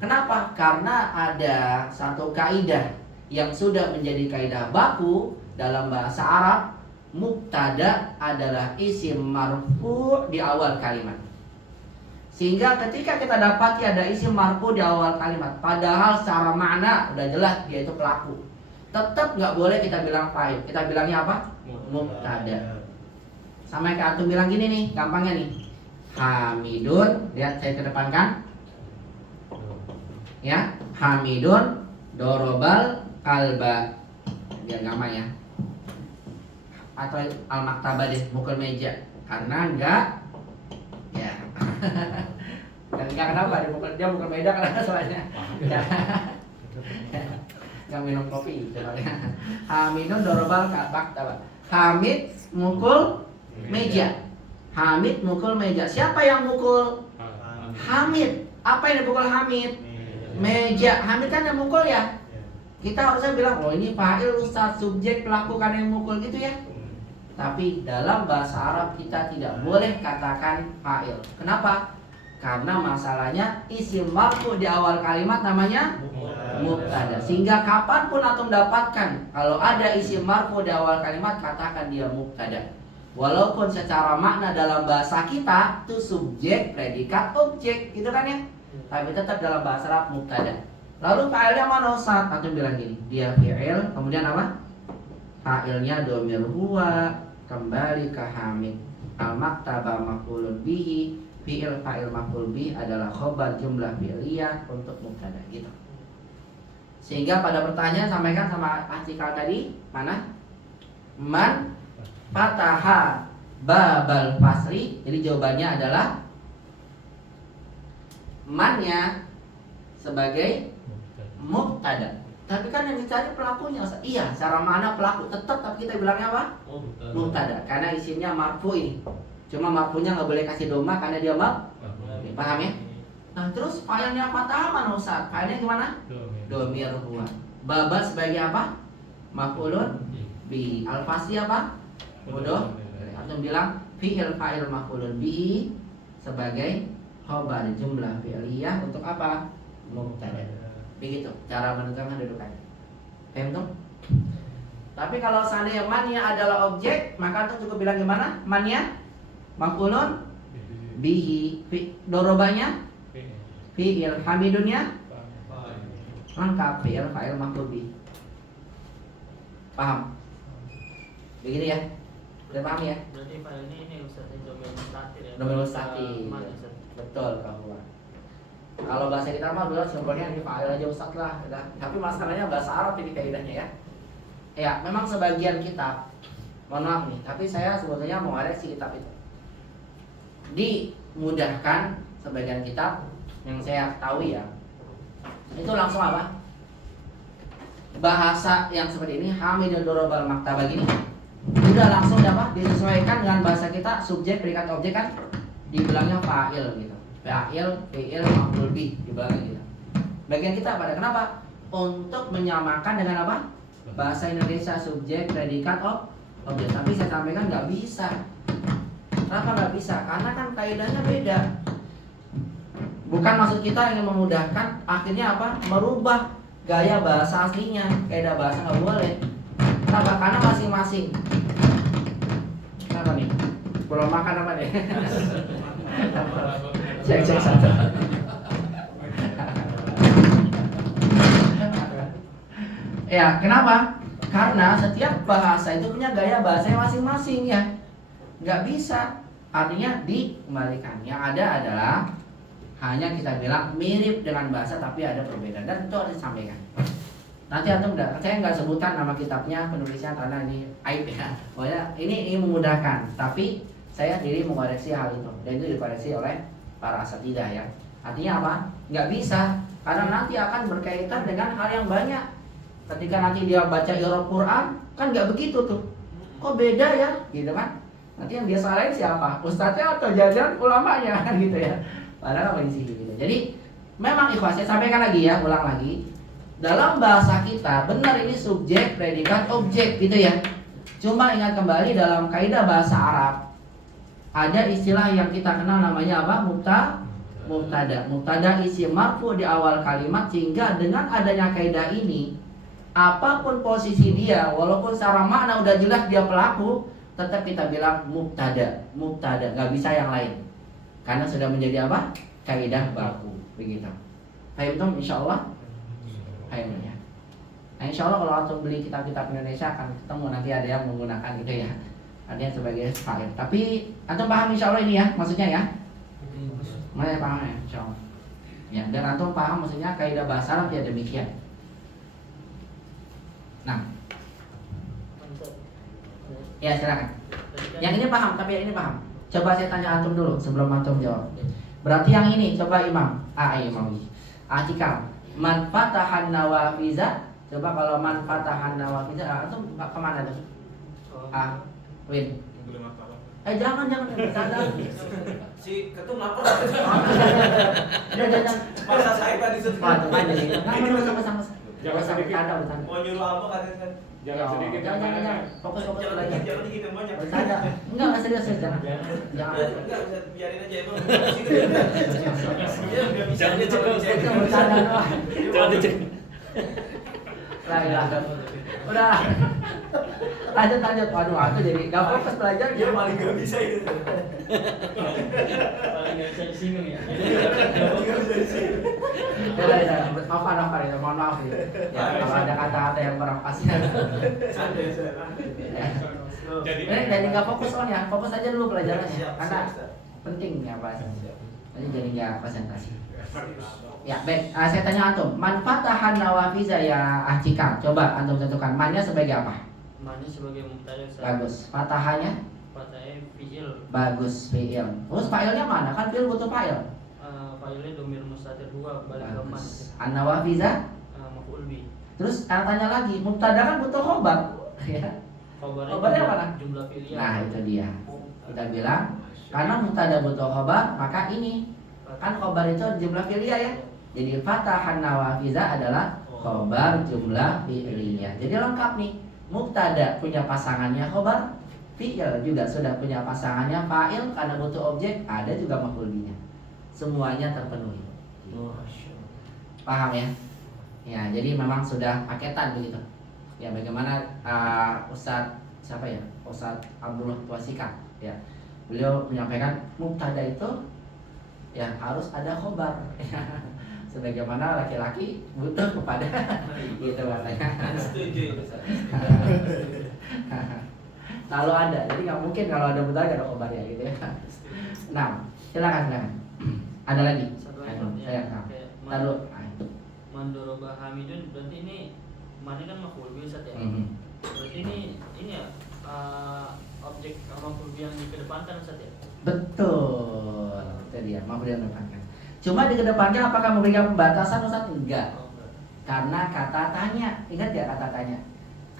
Kenapa? Karena ada satu kaidah yang sudah menjadi kaidah baku dalam bahasa Arab. Mubtada adalah isim marfu di awal kalimat. Sehingga ketika kita dapati ada isim marfu di awal kalimat, padahal secara makna udah jelas dia itu pelaku, tetap nggak boleh kita bilang fa'il. Kita bilangnya apa? Mubtada. Sama kayak antum bilang gini nih, gampangnya nih. Hamidun, lihat saya kedepankan. Ya, Hamidun dorobal kalba. Biar gampang ya. Atau al-maktabah deh, mukul meja. Karena enggak ya. Dan enggak kenapa dia mukul meja karena soalnya. Enggak minum kopi soalnya. Hamidun dorobal kalba. Hamid mukul meja. Hamid mukul meja. Siapa yang mukul? Hamid. Apa yang dipukul Hamid? Meja. Hamid kan yang mukul ya. Kita harusnya bilang, oh ini fa'il ustaz, subjek pelaku kan yang mukul gitu ya. Tapi dalam bahasa Arab kita tidak boleh katakan fa'il. Kenapa? Karena masalahnya isim marfu di awal kalimat namanya mubtada. Sehingga kapanpun antum dapatkan kalau ada isim marfu di awal kalimat, katakan dia mubtada. Walaupun secara makna dalam bahasa kita itu subjek, predikat, objek, gitu kan ya. Tapi tetap dalam bahasa Arab mubtada. Lalu fa'ilnya mana Ustaz? Antum bilang gini, dia fi'il, kemudian apa? Fa'ilnya domir huwa, kembali ke Hamid. Al-maktaba maf'ulun bihi, fi'il fa'il maf'ul bihi adalah khobar jumlah fi'liyah untuk mubtada, gitu. Sehingga pada pertanyaan sampaikan sama artikel tadi, mana? Man fataha babal fasri. Jadi jawabannya adalah mannya sebagai mubtada. Tapi kan yang dicari pelakunya. Iya, secara mana pelaku tetap, tapi kita bilangnya apa? Mubtada. Karena isimnya marfu ini. Cuma marfunya nggak boleh kasih doma karena dia paham ya? Nah terus fa'ilnya fatah mana Ustaz? Fa'ilnya gimana? Domir huwa. Baba sebagai apa? Maf'ulun bihi. Al-fasi apa? Bodoh. Antum bilang fi'il fa'il maf'ulun bihi sebagai khobar jumlah fi'liyah untuk apa? Mubtada. Begitu cara menentukan kedudukannya. Paham tuh? Tapi kalau seandainya mannya adalah objek, maka antum cukup bilang gimana? Mannya maf'ulun bihi. Dorobanya fi'il, hamidunnya lengkap fi'il fa'il maf'ul bihi. Paham? Begini ya. Udah paham ya? Berarti file ini Ustaz domir mustatir ya. Domir mustatir. Betul kamu. Kalau bahasa kita mah bilang simpelnya ini fa'il aja Ustaz lah, udah. Tapi masalahnya bahasa Arab ini kaidahnya ya. Ya, memang sebagian kitab, mohon maaf nih, tapi saya sebetulnya mau koreksi kitab itu. Dimudahkan sebagian kitab yang saya tahu ya. Itu langsung apa? Bahasa yang seperti ini, Hamidun dorobal maktabah gini. Udah langsung dapat disesuaikan dengan bahasa kita, subjek, predikat, objek kan dibilangnya fa'il gitu. Fa'il, fi'il, maf'ul bih dibilangnya gitu. Bagian kita pada kenapa? Untuk menyamakan dengan apa? Bahasa Indonesia subjek, predikat, objek. Tapi saya sampaikan nggak bisa. Kenapa nggak bisa? Karena kan kaidahnya beda. Bukan maksud kita ingin memudahkan, akhirnya apa? Merubah gaya bahasa aslinya. Kaidah bahasa nggak boleh. Kenapa? Karena masing-masing. Kenapa nih? Belum makan apa deh? Cek satu. Ya, kenapa? Karena setiap bahasa itu punya gaya bahasanya masing-masing ya. Nggak bisa. Artinya dikembalikan. Yang ada adalah hanya kita bilang mirip dengan bahasa tapi ada perbedaan, dan itu harus disampaikan. Nanti antum saya nggak sebutkan nama kitabnya, penulisnya karena ini aib ya. Pokoknya ini memudahkan, tapi saya sendiri mengoreksi hal itu dan itu dikoreksi oleh para asatidzah ya. Artinya apa? Nggak bisa, karena nanti akan berkaitan dengan hal yang banyak. Ketika nanti dia baca i'rab Quran, kan nggak begitu tuh. Kok beda ya? Gitu kan? Nanti yang dia salahin siapa? Ustadznya atau jajan ulamanya kan gitu ya. Padahal apa isi gitu. Jadi memang ikhwas, saya sampaikan lagi ya, ulang lagi. Dalam bahasa kita benar ini subjek, predikat, objek gitu ya. Cuma ingat kembali dalam kaidah bahasa Arab ada istilah yang kita kenal namanya apa? Mubtada. Mubtada isim marfu di awal kalimat, sehingga dengan adanya kaidah ini apapun posisi dia, walaupun secara makna udah jelas dia pelaku, tetap kita bilang mubtada, nggak bisa yang lain. Karena sudah menjadi apa? Kaidah baku, begitu. Paham tuh insyaallah? Paham ya. Nah, insyaallah kalau antum beli kitab-kitab Indonesia akan ketemu nanti ada yang menggunakan gitu ya. artinya sebagai fa'il. Tapi antum paham insya Allah ini ya, maksudnya ya? Mana paham ya, insya Allah. Ya, dan antum paham maksudnya kaidah bahasa Arab ya demikian. Nah, ya silakan. Yang ini paham, tapi yang ini paham. Coba saya tanya antum dulu sebelum antum jawab. Berarti yang ini coba Imam. Imam. Atikal. Man fatahan nawafiza. Coba kalau man fatahan nawafiza, antum kemana tuh? Win. Jangan bercanda. Si ketum lapor. Jangan. Masa saya tadi Waduh, aja sih. Jangan Jangan sedikit. bercanda. Mau nyuruh apa katanya? Jangan sedikit. Jangan. Fokus Jangan belajar. jangan dikit yang banyak. Bercanda. Enggak serius, jangan. Jangan. Enggak bisa biarin aja emang. Dia enggak bisa. Jangan dicekal. Itu bercanda doang. Jangan dicek. Lah. Udah. Lanjut. Waduh, aku jadi enggak fokus belajar. Dia paling enggak bisa itu. Paling nggak bisa disinggung ya. Enggak bisa di sini. Ya. Maaf ya, mohon maaf ya. Ya, kalau ada kata-kata yang kurang pas. Santai saya. Jadi nggak fokus soalnya, fokus aja dulu pelajarannya, Siap, karena siap. penting ya Pak. Jadi nggak presentasi. Ya baik, saya tanya antum, man fatahan nawafiza ya Cikal. Coba antum tentukan mannya sebagai apa? Mana sebagai mubtada Bagus. Fatahannya? Fatahnya fi'il. Bagus, fi'il. Terus fa'ilnya mana? Kan fi'il butuh fa'il. Fa'ilnya domir mustatir 2 balik ke man. Bagus. An-nawafiza? Maf'ul bi. Terus tanya lagi, mubtada kan butuh khobar. Ya. Khobarnya mana? Jumlah fi'il. Nah itu dia. Kita bilang karena mubtada butuh khobar, maka ini kan khobar itu jumlah fi'liyah ya. Jadi fatahan nawafiza adalah khobar jumlah fi'liyah. Jadi lengkap nih. Mubtada punya pasangannya khobar, fi'il juga sudah punya pasangannya fa'il karena butuh objek, ada juga maf'ul binya. Semuanya terpenuhi. Paham ya? Ya, jadi memang sudah paketan begitu. Ya, bagaimana Ustadz siapa ya? Ustadz Abdullah Tuasika ya. Beliau menyampaikan mubtada itu ya harus ada khobar. Sebagaimana laki-laki butuh kepada gitu katanya. Setuju. Kalau ada, jadi nggak mungkin kalau ada mubtada ada khobar ya gitu ya. Nah, silakan. Ada lagi? Satu Ayo, lagi saya lalu. Mandoroba Hamidun, berarti ini mana kan maf'ul bi Ustaz ya? Berarti ini ya objek maf'ul bi yang dikedepankan Ustaz ya? Betul, itu dia maf'ul yang dikedepankan. Cuma dikedepankan apakah memberikan pembatasan Ustaz? Enggak. Karena kata tanya, ingat ya kata tanya?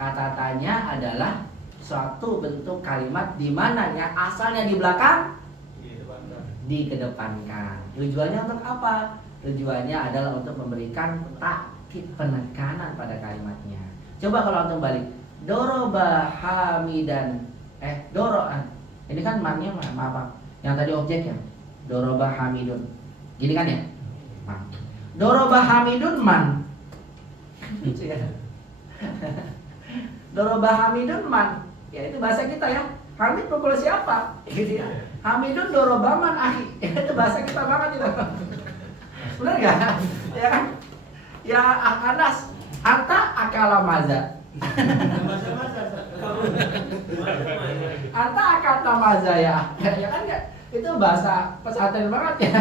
Kata tanya adalah suatu bentuk kalimat di mana yang asalnya di belakang dikedepankan. Tujuannya untuk apa? Tujuannya adalah untuk memberikan takkid penekanan pada kalimatnya. Coba kalau antum balik, doroba hamidan, doroan. Ini kan mannya apa? Yang tadi objeknya, doroba hamidun. Gini kan ya? Man. Doroba hamidun man. Lucu ya. Doroba hamidun man. Ya itu bahasa kita ya. Hamid pukul siapa? Gitu ya. Hamidun doroba man akhi. Itu bahasa kita banget itu. Benar nggak? Ya kan? Ya Anas, anta akala maza. Anta akala maza ya. Ya kan nggak? Itu bahasa pesantren banget ya.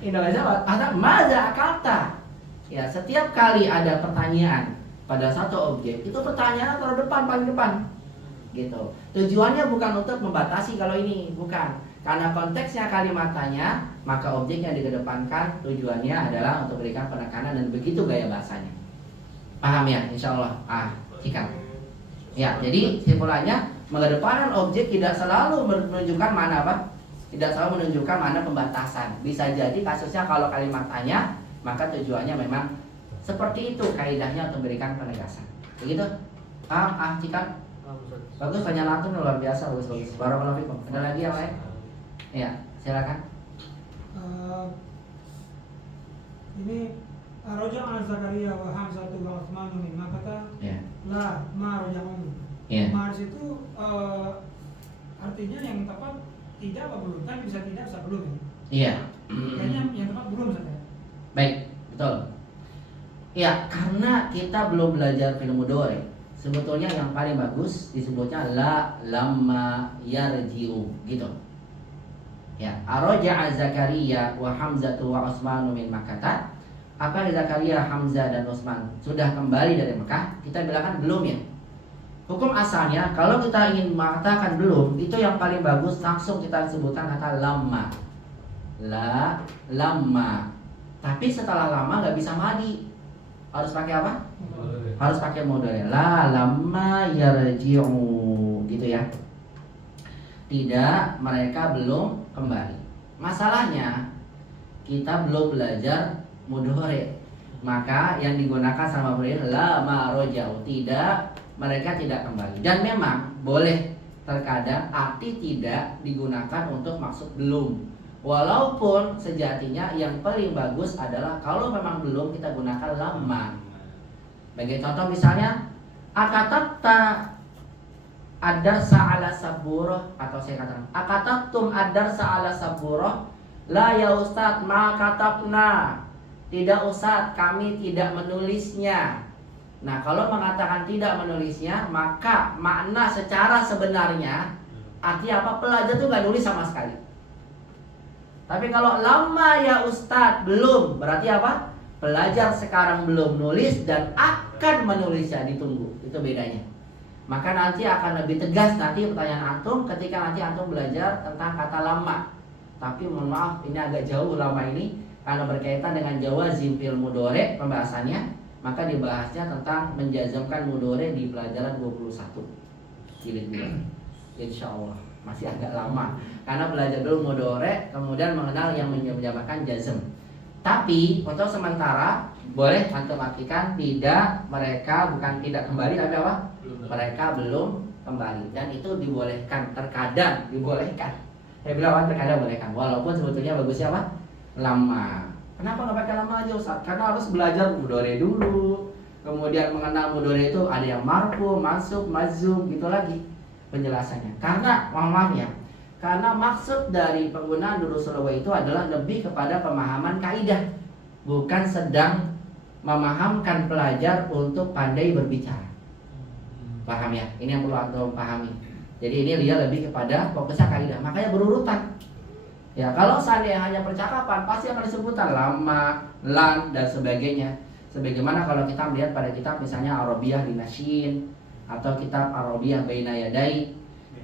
Indonesia ada maza kata. Ya, setiap kali ada pertanyaan pada satu objek, itu pertanyaan taruh depan paling depan. Gitu. Tujuannya bukan untuk membatasi kalau ini, bukan. Karena konteksnya kalimat tanya, maka objek yang dikedepankan tujuannya adalah untuk berikan penekanan dan begitu gaya bahasanya. Paham ya? Insya Allah. Cikal. Ya, jadi simpulannya mengedepankan objek tidak selalu menunjukkan mana apa? Tidak selalu menunjukkan mana pembatasan. Bisa jadi kasusnya kalau kalimat tanya, maka tujuannya memang seperti itu kaidahnya untuk memberikan penegasan. Begitu? Paham? Cikal? Bagus, pertanyaan antum luar biasa, bagus. Barakallahu fikum. Ada lagi yang lain? Ya, silakan. Ini Raja' Zakaria wa Hamzatu wa Utsman mimma kata la ma raja'un. Ma itu artinya yang tepat tidak apa belum? Kan bisa tidak bisa belum ya? Iya. Kayaknya yang tepat belum saja. Baik, betul. Ya, karena kita belum belajar fi'il mudhari sebetulnya yang paling bagus disebutnya la lamma yarji'u gitu. Ya, araja'a Zakaria wa Hamzatu wa Utsman min Makkah. Apa Zakaria, Hamzah dan Utsman sudah kembali dari Mekah? Kita bilangkan belum ya. Hukum asalnya kalau kita ingin mengatakan belum, itu yang paling bagus langsung kita sebutkan kata lamma. La lamma. Tapi setelah lama nggak bisa madi. Harus pakai apa? Harus pakai mudhari. La lamma yarji'u gitu ya. Tidak, mereka belum kembali. Masalahnya kita belum belajar mudhari. Maka yang digunakan sama beliau la ma raja'u, tidak, mereka tidak kembali. Dan memang boleh terkadang arti tidak digunakan untuk maksud belum. Walaupun sejatinya yang paling bagus adalah kalau memang belum kita gunakan lama. Bagi contoh misalnya akatabta ad-darsa ala saburah, atau saya katakan akatabtum ad-darsa ala saburah, la ya ustaz ma katabna. Tidak ustaz, kami tidak menulisnya. Nah, kalau mengatakan tidak menulisnya, maka makna secara sebenarnya artinya apa? Pelajar itu nggak nulis sama sekali. Tapi kalau lama ya ustaz, belum, berarti apa? Pelajar sekarang belum nulis dan akan menulisnya, ditunggu. Itu bedanya. Maka nanti akan lebih tegas nanti pertanyaan antum ketika nanti antum belajar tentang kata lama. Tapi mohon maaf, ini agak jauh lama ini karena berkaitan dengan jawazim fil mudhari pembahasannya. Maka dibahasnya tentang menjazamkan mudhari di pelajaran 21 jilid 2. Insyaallah masih agak lama karena belajar dulu mudhari kemudian mengenal yang menjamakan jazm. Tapi untuk sementara boleh antum artikan tidak, mereka bukan tidak kembali tapi apa? Mereka belum kembali, dan itu dibolehkan, terkadang dibolehkan. Saya bilang terkadang bolehkan, walaupun sebetulnya bagusnya apa? Lama. Kenapa nggak pakai lama aja Ustaz? Karena harus belajar mudhari dulu, kemudian mengenal mudhari itu ada yang marfu, mansub, majzum gitu lagi penjelasannya. Karena maaf ya, karena maksud dari penggunaan durusul wa itu adalah lebih kepada pemahaman kaidah, bukan sedang memahamkan pelajar untuk pandai berbicara. Paham ya? Ini yang perlu antum pahami. Jadi ini dia lebih kepada fokusnya kaidah, makanya berurutan. Ya, kalau seandainya hanya percakapan pasti akan disebutkan lama, lan dan sebagainya. Sebagaimana kalau kita melihat pada kitab misalnya Arabiyah di Nasyin atau kitab Arabiyah Baina Yadai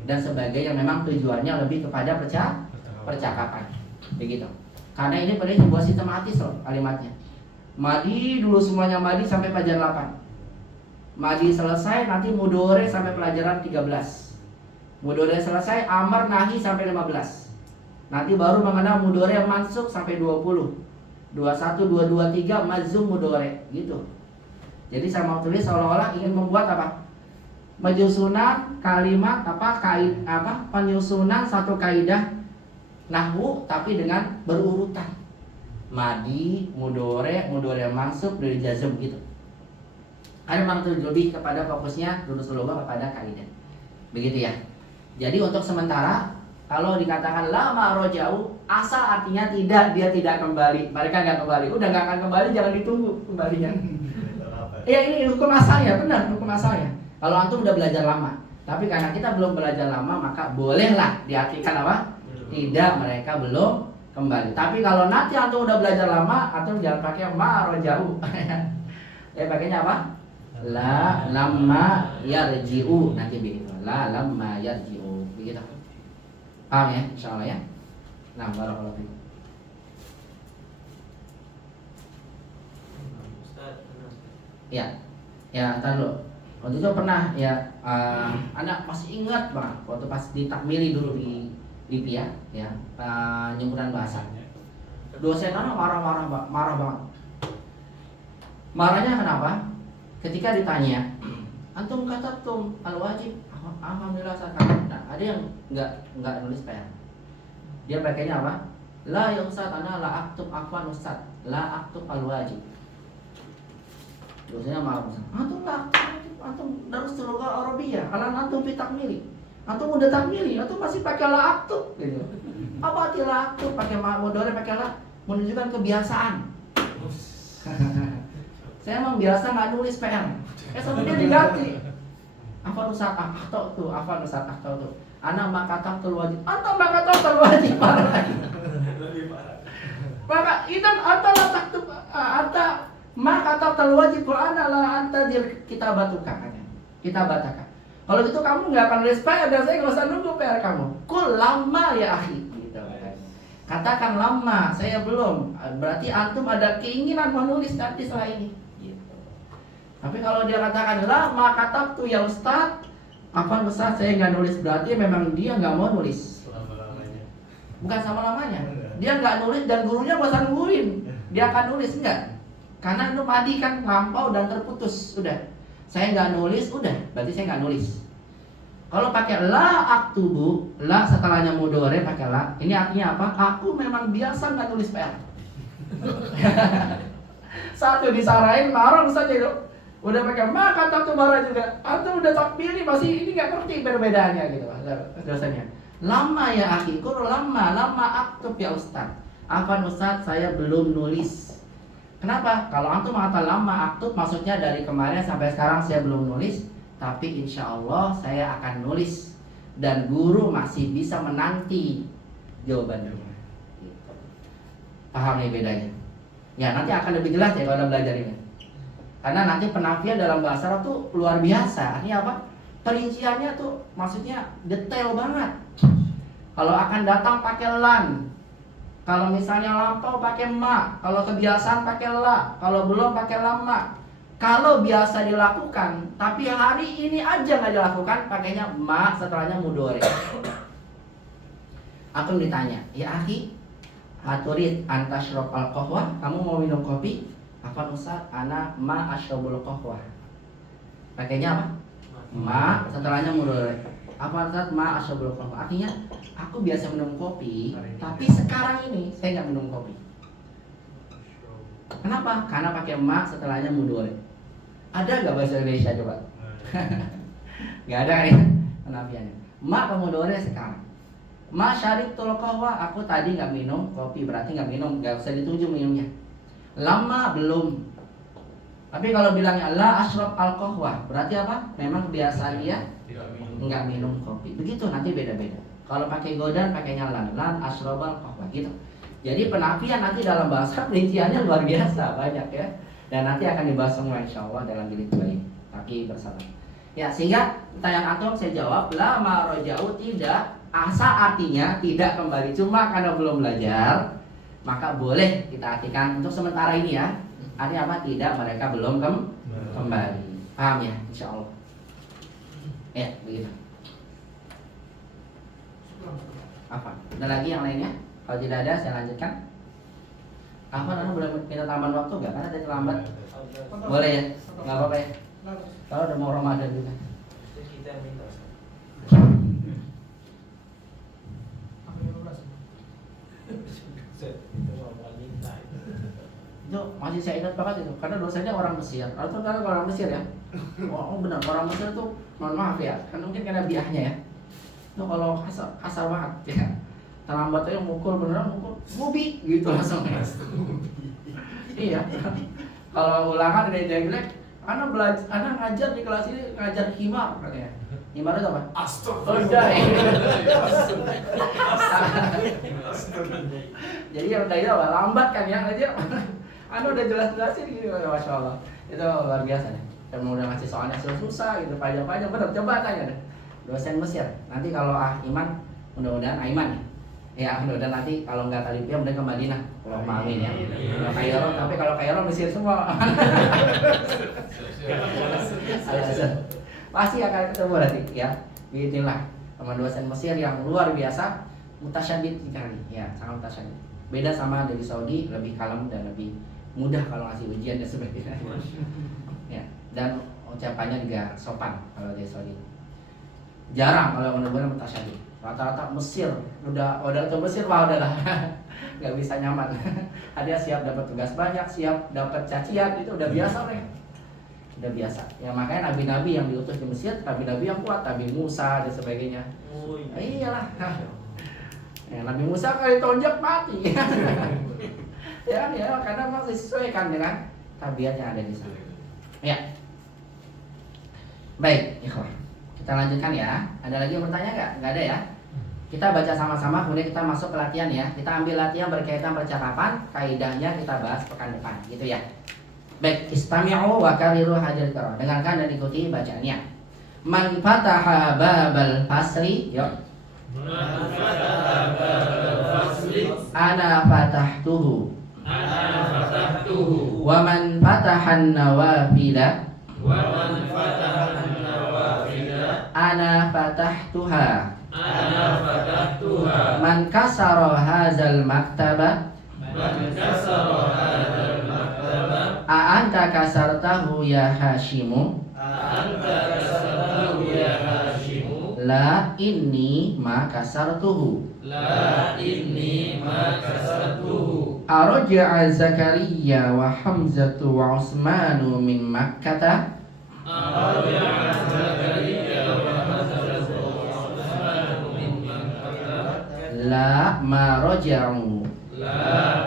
dan sebagainya, memang tujuannya lebih kepada percakapan. Begitu. Karena ini pada sebuah sistematis loh kalimatnya. Madi dulu semuanya madi sampai pelajaran 8. Madi selesai nanti mudhari sampai pelajaran 13. Mudhari selesai amar nahi sampai 15. Nanti baru mengenal mudhari yang mansub sampai 20. 21, 22, 3 mazum mudhari gitu. Jadi saya mau tulis seolah-olah ingin membuat apa? Penyusunan kalimat penyusunan satu kaidah nahwu tapi dengan berurutan. Madi, mudhari, mudhari yang mansub dari jazm gitu. Ada memang lebih kepada fokusnya lurus lugah kepada kaidah. Begitu ya. Jadi untuk sementara kalau dikatakan lama rojau, asal artinya tidak, dia tidak kembali. Mereka nggak kembali, udah nggak akan kembali, jangan ditunggu kembalinya. Iya ini hukum asalnya, benar hukum asalnya. Kalau antum udah belajar lama, tapi karena kita belum belajar lama, maka bolehlah diartikan apa? Tidak, mereka belum kembali. Tapi kalau nanti antum udah belajar lama, antum jangan pakai ma rojau. Ya pakainya apa? La lamma yarji'u, nanti begitu. La lamma yarji'u, begitu. Paham ya, insyaallah ya. Nah, barakallahu fiikum. Ya, ya, ntar dulu. Waktu itu pernah ya, anak masih ingat banget waktu pas ditakmili dulu di LIPI ya, penyempurnaan bahasa. Dosen anak marah banget. Marahnya kenapa? Ketika ditanya, antum katabtum al-wajib, alhamdulillah saya katakan. Nah, ada yang enggak nulis PR. Dia pakainya apa? La ya ustaz, ana la aktub afwan ustaz, la aktub al-wajib. Dosennya marah besar. Antum darus lughah Arabiyah, alan antum fi takmili. Antum udah takmili, antum masih pakai la aktub gitu. Apa arti la aktub? Pakai mudhari pakai la, menunjukkan kebiasaan. Saya memang biasa nggak nulis PR. Sampai dia diganti. Afan Ustaz akhtautu, afan Ustaz akhtautu. Ana makatabtul wajib. Anta makatabtul wajib. Lebih parah. Maka idan anta la taktub anta makatabtul wajib Qur'ana la anta dir kitabatuka. Kitabataka. Kalau gitu kamu nggak akan nulis PR dan saya nggak usah nunggu PR kamu. Kul lama ya akhi. Gitu. Katakan lama, saya belum. Berarti antum ada keinginan menulis nanti setelah ini. Gitu. Tapi kalau dia katakan lama katabtu ya Ustaz, apa Ustaz saya nggak nulis, berarti memang dia nggak mau nulis. Selama-lamanya. Bukan sama lamanya. Dia nggak nulis dan gurunya nggak usah nungguin. Dia akan nulis enggak? Karena itu tadi kan lampau dan terputus. Udah. Saya nggak nulis, udah. Berarti saya nggak nulis. Kalau pakai la aktubu, la setelahnya mudhari pakai la. Ini artinya apa? Aku memang biasa nggak nulis PR. Satu disarain marah saja itu. Udah pakai ma kata tuh marah juga. Atau udah takbiri masih ini nggak ngerti perbedaannya gitu dosanya. Lama ya akhi, kur lama aktub ya Ustaz. Apa Ustaz saya belum nulis. Kenapa? Kalau antum mengatakan lama aktub maksudnya dari kemarin sampai sekarang saya belum nulis. Tapi insya Allah saya akan nulis dan guru masih bisa menanti jawabannya. Gitu. Paham nih bedanya? Ya nanti akan lebih jelas ya kalau belajar ini. Karena nanti penafian dalam bahasa Arab tuh luar biasa. Artinya apa? Perinciannya tuh maksudnya detail banget. Kalau akan datang pakai lan, kalau misalnya lampau pakai ma, kalau kebiasaan pakai la, kalau belum pakai lama. Kalau biasa dilakukan, tapi hari ini aja nggak dilakukan, pakainya ma setelahnya mudhari. Aku ditanya, ya akhi, aturid antashrab al-qahwah, kamu mau minum kopi? Apa Ustaz? Ana ma ashrabul qahwah. Pakainya apa? Ma setelahnya mudhari. Apa Ustaz? Ma ashrabul qahwah. Artinya aku biasa minum kopi, tapi sekarang ini saya nggak minum kopi. Kenapa? Karena pakai ma setelahnya mudhari. Ada nggak bahasa Indonesia coba? Nggak ada ya penafiannya. Ma mudhari sekarang. Ma syaribtul qahwa, aku tadi nggak minum kopi, berarti nggak minum, nggak usah dituju minumnya. Lama belum. Tapi kalau bilangnya la ashrab al qahwa, berarti apa? Memang kebiasaan dia nggak minum kopi. Begitu nanti beda-beda. Kalau pakai godan pakainya lan ashrab al qahwa gitu. Jadi penafian nanti dalam bahasa rinciannya luar biasa banyak ya. Dan nanti akan dibahas semua insya Allah dalam jilid 2 ini. Tapi bersama. Ya sehingga pertanyaan antum saya jawab la marojau tidak. Asa artinya tidak kembali. Cuma karena belum belajar, maka boleh kita artikan untuk sementara ini ya. Artinya apa? Tidak, mereka belum kembali. Paham ya? Insya Allah. Ya begitu. Apa? Ada lagi yang lainnya? Kalau tidak ada saya lanjutkan. Apa anu boleh minta tambahan waktu nggak? Karena tadi terlambat. Boleh ya? Nggak apa-apa ya? Kalau udah mau Ramadan juga. Kita minta. Itu masih saya ingat banget itu, karena dosennya orang Mesir. Atau karena orang Mesir ya? Oh benar, orang Mesir tuh mohon maaf ya, kan mungkin karena biahnya ya. Itu kalau kasar banget ya. Terlambat aja mukul beneran mukul mubi gitu langsung. Iya. Kalau ulangan dari jelek, anak belajar, anak ngajar di kelas ini ngajar himar katanya. Himar itu apa? Astagfirullah. Jadi yang tadi apa? Lambat kan ya ngajar. Anu udah jelas-jelasin gitu, masya Allah. Itu luar biasa deh. Dan udah ngasih soalnya susah gitu, panjang-panjang. Bener, coba tanya deh. Dosen Mesir. Nanti kalau Iman, mudah-mudahan Aiman ya. Ya, mudah-mudahan nanti kalau nggak Talibia mereka ke Madinah. Kalau amin ya. Kalau Kairo, tapi kalau Kairo Mesir semua. Pasti akan ketemu nanti ya. Begitulah teman dosen Mesir yang luar biasa, mutasyadid sekali. Ya, sangat mutasyadid. Beda sama dari Saudi, lebih kalem dan lebih mudah kalau ngasih ujian dan sebagainya. Ya, dan ucapannya juga sopan kalau dari Saudi. Jarang kalau benar-benar mutasyadid. Rata-rata Mesir, udah ke Mesir wah udahlah nggak bisa nyaman. Ada siap dapat tugas banyak, siap dapat cacian, itu udah biasa mereka. Udah biasa. Ya makanya nabi-nabi yang diutus di Mesir, nabi-nabi yang kuat, Nabi Musa dan sebagainya. Iyalah. Ya, Nabi Musa kali tonjok mati. Ya karena memang disesuaikan dengan tabiat yang ada di sana. Ya. Baik, ikhwan. Kita lanjutkan ya. Ada lagi yang bertanya nggak? Nggak ada ya? Kita baca sama-sama, kemudian kita masuk ke latihan ya. Kita ambil latihan berkaitan percakapan, kaidahnya kita bahas pekan depan, gitu ya. Baik, istami'u wa kariru hadil qira. Dengarkan dan ikuti bacaannya. Man fataha babal fasli, yuk. Man fataha babal fasli Ana fatahtuhu. ana fatahtuhu Wa man fatahan nawafila wa man fataha an-nawafila ana fatahtuha. ana fatahtuha Man kasara hadzal maktaba man kasara hadzal maktaba a anta kasartahu ya Hashimu. anta kasartahu ya Hashimu La inni ma kasartuhu. la inni ma kasartuhu Araja'a Zakaria wa Hamzatu wa Utsmanu min Makkah. Araja'a Zakaria wa Hamzatu wa Utsmanu min Makkah La ma raja'u. la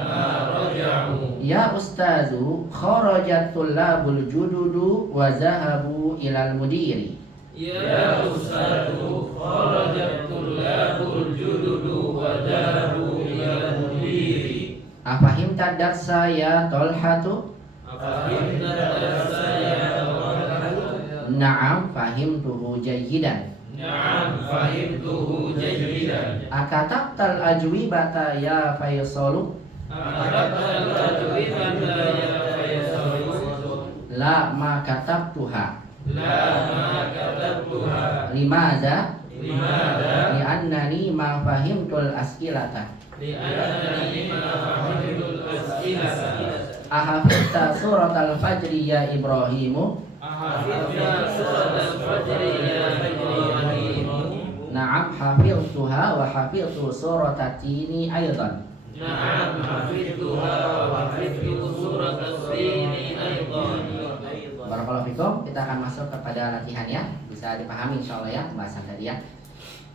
ma raja'u Ya ustazu kharajat tullabul jududu wa zahabu ilal mudiri. Ya ustadu kharajat tullabul jududu wa dhahabu ila mudiri Afahimta darsa ya Tolhatu? Afahimta darsa ya Tolhatu? Na'am fahimtuhu jayyidan. Na'am fahimtuhu jayyidan Akatabtal ajwibata ya Faisalu? Akatabtal ajwibata ya Faisalu? La ma katabtuha. La ma katabtuha Limadza? Limadha Li'annani ma fahimtul as'ilata. li'annani ma fahimtul as'ilata Ahafidta surat al-fajri ya Ibrahimu? Hafidna surat al-fajri ya Ibrahim Na'am hafidtuha wa hafidtu surat at-tini aydan. Na'am hafidtuha wa hafidtu surat as-sini aydan Barakallahu fikum. Kita akan masuk kepada latihan ya. Bisa dipahami insyaallah ya pembahasan tadi ya.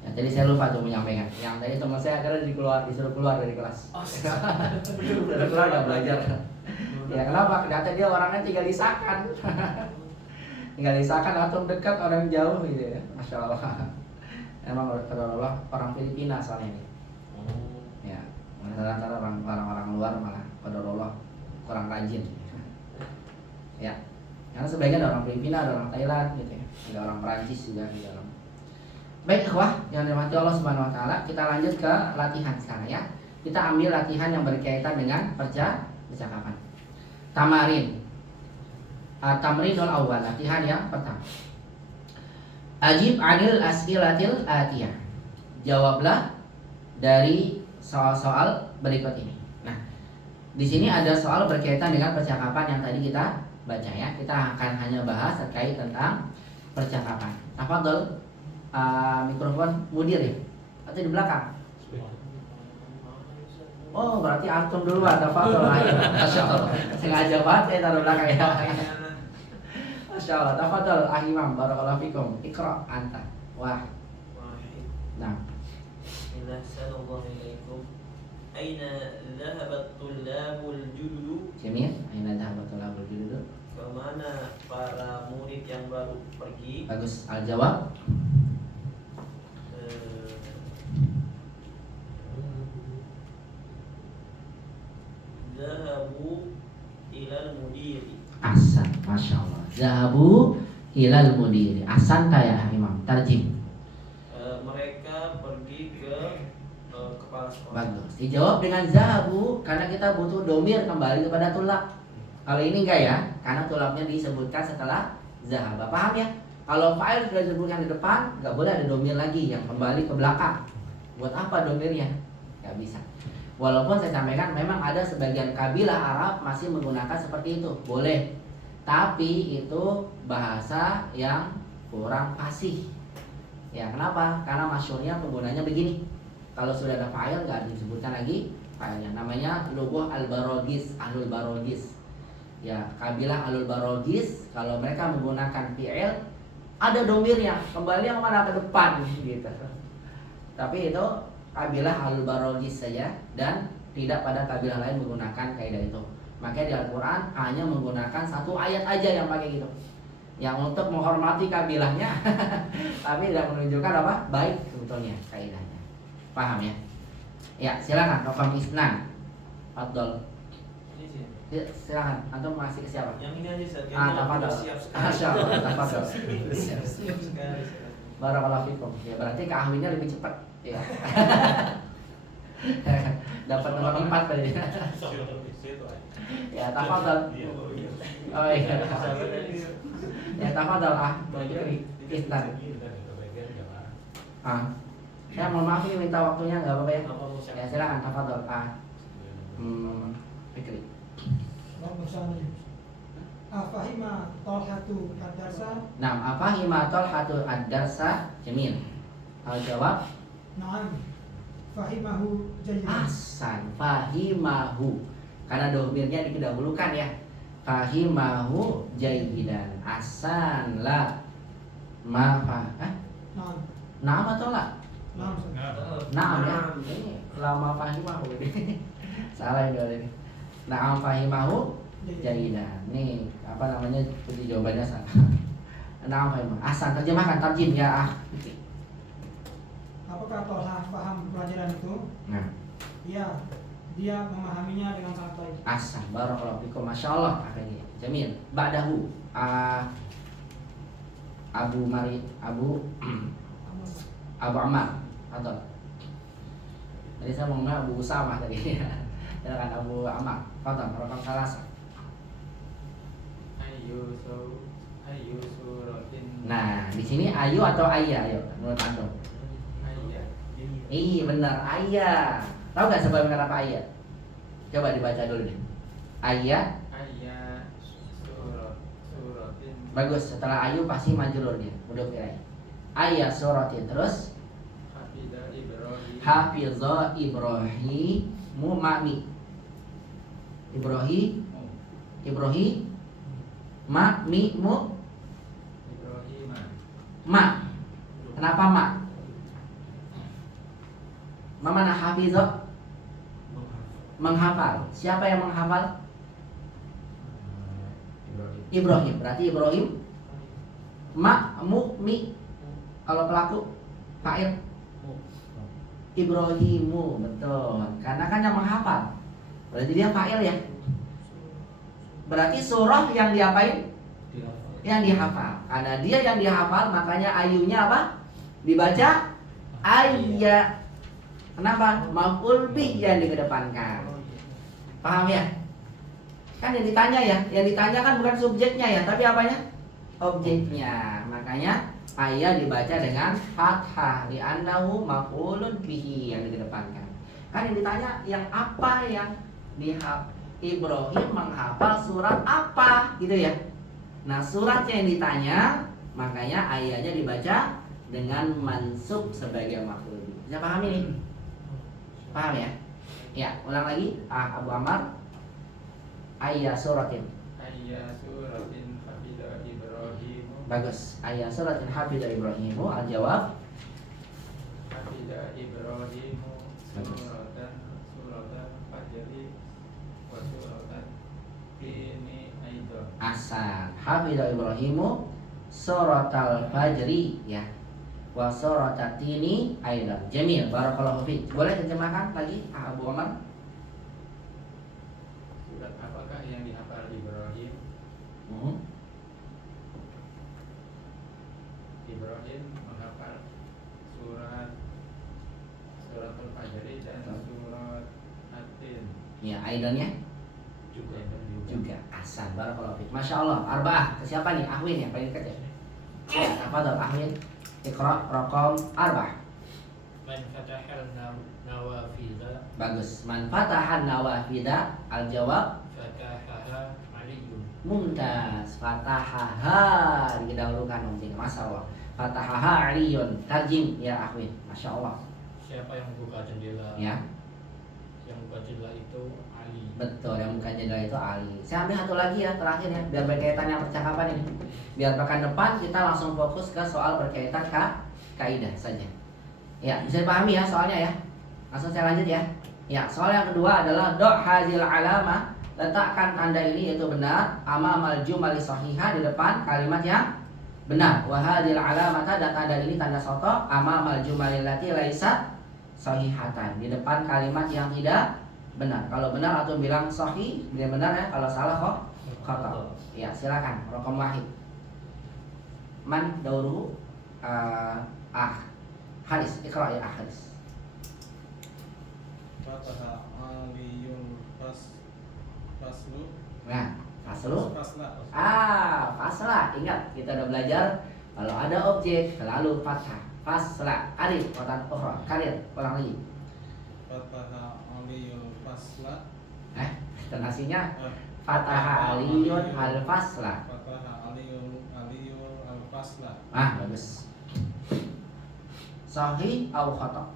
Ya, tadi saya lupa tuh menyampaikan. Yang tadi teman saya akhirnya disuruh keluar dari kelas. Sudah keluar nggak belajar. Ya kenapa? Ternyata dia orangnya tinggal di Sakan. Tinggal di Sakan atau dekat orang jauh gitu ya. Masya Allah. Emang orang Filipina soalnya ini. Ya, antara orang-orang luar malah qadarullah kurang rajin. Ya. Karena sebagian ada orang Filipina, ada orang Thailand gitu ya. Ada orang Perancis juga di dalam. Baik ikhwah yang dirahmati Allah Subhanahu wa taala, kita lanjut ke latihan sekarang ya. Kita ambil latihan yang berkaitan dengan percakapan. Tamarin. Tamrinul awal, latihan yang pertama. Ajib anil as'ilatil atiyah. Jawablah dari soal-soal berikut ini. Nah, di sini ada soal berkaitan dengan percakapan yang tadi kita baca ya. Kita akan hanya bahas terkait tentang percakapan. Tafadhol. Mikrofon mudir ya? Atau di belakang? Oh berarti antum duluan. Tafadhol. Masya Allah. Sengaja banget saya taruh belakang ya. Masya Allah. Tafadhol Ahimam. Barakallahu fikum. Iqra anta. Wah. Nah. Bismillahirrahmanirrahim. Aina dhahabat tullabul jududu? Jamil. Aina dhahabat tullabul jududu? Kemana para murid yang baru pergi? Bagus. Al-jawab. Zahabu ilal mudiri. Ahsan. Masya Allah. Zahabu ilal mudiri. Ahsan ya Imam. Tarjim. Mereka pergi ke kepala sekolah. Bagus. Dijawab dengan zahabu karena kita butuh domir kembali kepada tulab. Kalau ini enggak ya, karena tulabnya disebutkan setelah zahaba. Paham ya? Kalau fa'il sudah disebutkan di depan, enggak boleh ada domir lagi yang kembali ke belakang. Buat apa domirnya? Enggak bisa. Walaupun saya sampaikan memang ada sebagian kabilah Arab masih menggunakan seperti itu, boleh. Tapi itu bahasa yang kurang fasih. Ya kenapa? Karena masyhurnya penggunanya begini. Kalau sudah ada fa'il nggak disebutkan lagi fa'ilnya. Namanya lubuh al-barogis, ahlul barogis. Ya kabilah ahlul barogis kalau mereka menggunakan fi'il ada domirnya kembali yang mana ke depan gitu. Tapi itu kabilah al-barogis saja dan tidak pada kabilah lain menggunakan kaidah itu. Makanya di Al-Quran hanya menggunakan satu ayat aja yang pakai gitu. yang untuk menghormati kabilahnya tapi tidak menunjukkan apa baik sebetulnya kaidahnya. Paham ya? Ya, silakan Rokam Isnan. Fadol. Ini sih. Ya, silakan. Antum masih ke siapa? Yang ini aja Ustaz. Tafadhol. Siap sekali. Masyaallah, tafadhol. Siap sekali. Barakallahu fikum. Ya, berarti keahliannya lebih cepat ya. Dapat nomor 4 tadi. Ya, tafadhol. Oh iya. Ya, tafadhol Isnan. Ya mohon maaf ini minta waktunya nggak apa-apa ya. Ya silakan tafadhol Fikri. Afahima Talhatu ad-darsa? Nah, afahima Talhatu ad-darsa? Jamil. Al jawab? Naam. Fahimahu jayyidan. Ahsan, fahimahu. Karena domirnya didahulukan ya. Fahimahu jayyidan. Ahsan la Naam. Naam atau la? Naam. Naam ya. Ini lama fahimahu ini. Salah ini. Naam fahimahu jayyidan. Nih apa namanya seperti jawabannya salah. Naam fahimahu. Ahsan, terjemahkan tarjim ya. Apakah Tolha paham pelajaran itu? Nah, Iya. Dia memahaminya dengan sangat baik. ahsan, barakallahu fikum. Masyaallah akhirnya. Jamil. Ba'dahu Abu Ammar atau tadi saya mau ngomong Abu Usamah tadi. Silakan Abu Ammar. Fadhal, rakam salasa. Ayu suratin. Nah, di sini ayu atau ayah? Ayo, menurut antum. Ayat. Iya benar, ayah. Tahu nggak sebab kenapa ayah? Coba dibaca dulu nih. Ayah. Ayat suratin. Bagus. Setelah ayu pasti majrur dia. Udah kira. Ayah suratin terus. Hafiza Ibrahim. Hafizah Ibrahim mami. Ibrahim mami Ibrahim. ma. Kenapa ma? Ma mana hafizah? Menghafal. Siapa yang menghafal? Ibrahim. Berarti Ibrahim mi. Kalau pelaku fa'il Ibrahimu, betul. Karena kan yang menghafal. Berarti dia fa'il ya. Berarti surah yang diapain? Yang dihafal. Karena dia yang dihafal, makanya ayunya apa? Dibaca ayya. Kenapa? Maf'ul bih yang dikedepankan. Paham ya? Kan yang ditanya ya, yang ditanya kan bukan subjeknya ya, tapi apanya? Objeknya. Makanya ayat dibaca dengan fathah li'annahu maf'ulun bihi yang dikedepankan. Kan yang ditanya yang apa yang Ibrahim menghafal surat apa gitu ya. Nah, suratnya yang ditanya, makanya ayatnya dibaca dengan mansub sebagai maf'ul. Bisa paham ini? Paham ya? Ya, ulang lagi. Abu Ammar. Ayat suratin. Ayat suratin hafiza Ibrahim. Bagus. Ayat suratin hafiza Ibrahimu. Al-jawab. Hafiza Ibrahim suratan fajri wa suratan ini aidan. Ahsan. Hafiza Ibrahimu suratal fajri ya. Wa suratatini aidan. Jamil. Barakallahu fiik. Boleh terjemahkan lagi Abu Ammar? Surat apakah yang dihafal Ibrahim? Ibrahim menghafal suratul fajri dan surat Atin. Ya, aidannya juga. Ahsan. Barakallahu fiik. Masyaallah. Arba'ah. Ke siapa nih? Ahwin ya, paling dekat ya. Ya, tafadhol Ahwin. Iqra raqam 4. Man fatahal nawafidha. Bagus. Man fatahan nawafidha. Al-jawab Fatahaha aliyun. mumtaz. Fatahaha didahulukan nanti. Masyaallah. Fatahaha aliyun. Tarjim ya Ahwin. Masyaallah. Siapa yang membuka jendela? Ya. Yang membuka jendela itu Ali. Betul, yang bukan jendela itu Ali. Saya ambil satu lagi ya terakhir ya, biar berkaitan yang percakapan ini. Biar pekan depan kita langsung fokus ke soal berkaitan kaidah saja. Ya, bisa dipahami ya soalnya ya. Langsung saya lanjut ya. Ya, soal yang kedua adalah do' hazil alama letakkan tanda ini yaitu benar amamal jumali sahihah di depan kalimat yang benar. Wa hadhil alamata dan tanda ini tanda soto amamal jumali lati laisat sahihatan di depan kalimat yang tidak benar. Kalau benar atau bilang sahih, dia benar ya. Kalau salah kok khata. Ya, silakan. Raqam wahid. Man dauru Haris, ikra ya Haris. Fataha aliyun faslu. Nah, faslu. Fasla. Fasla. Ingat, kita udah belajar kalau ada objek selalu fathah. Fasla. Alif, watan ukhra. Karir, ulang lagi. Fataha aliyun fasla. Tonasinya Fataha aliyun al-fasla. Fataha aliyun al-fasla. Bagus. Sahih atau khata?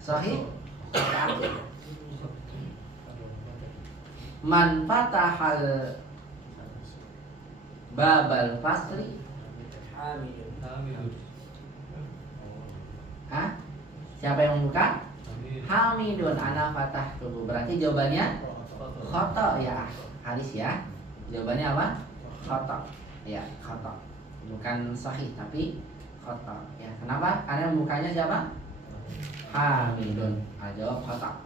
Sahih. Man fatahal babal fasli. Siapa yang membuka? Hamidun ana fatah tubuh. Berarti jawabannya khata ya Haris ya. Jawabannya apa? Khata. Ya, khata. Bukan sahih tapi khata. Ya, kenapa? Karena membukanya siapa? Hamidun. Jawab khata.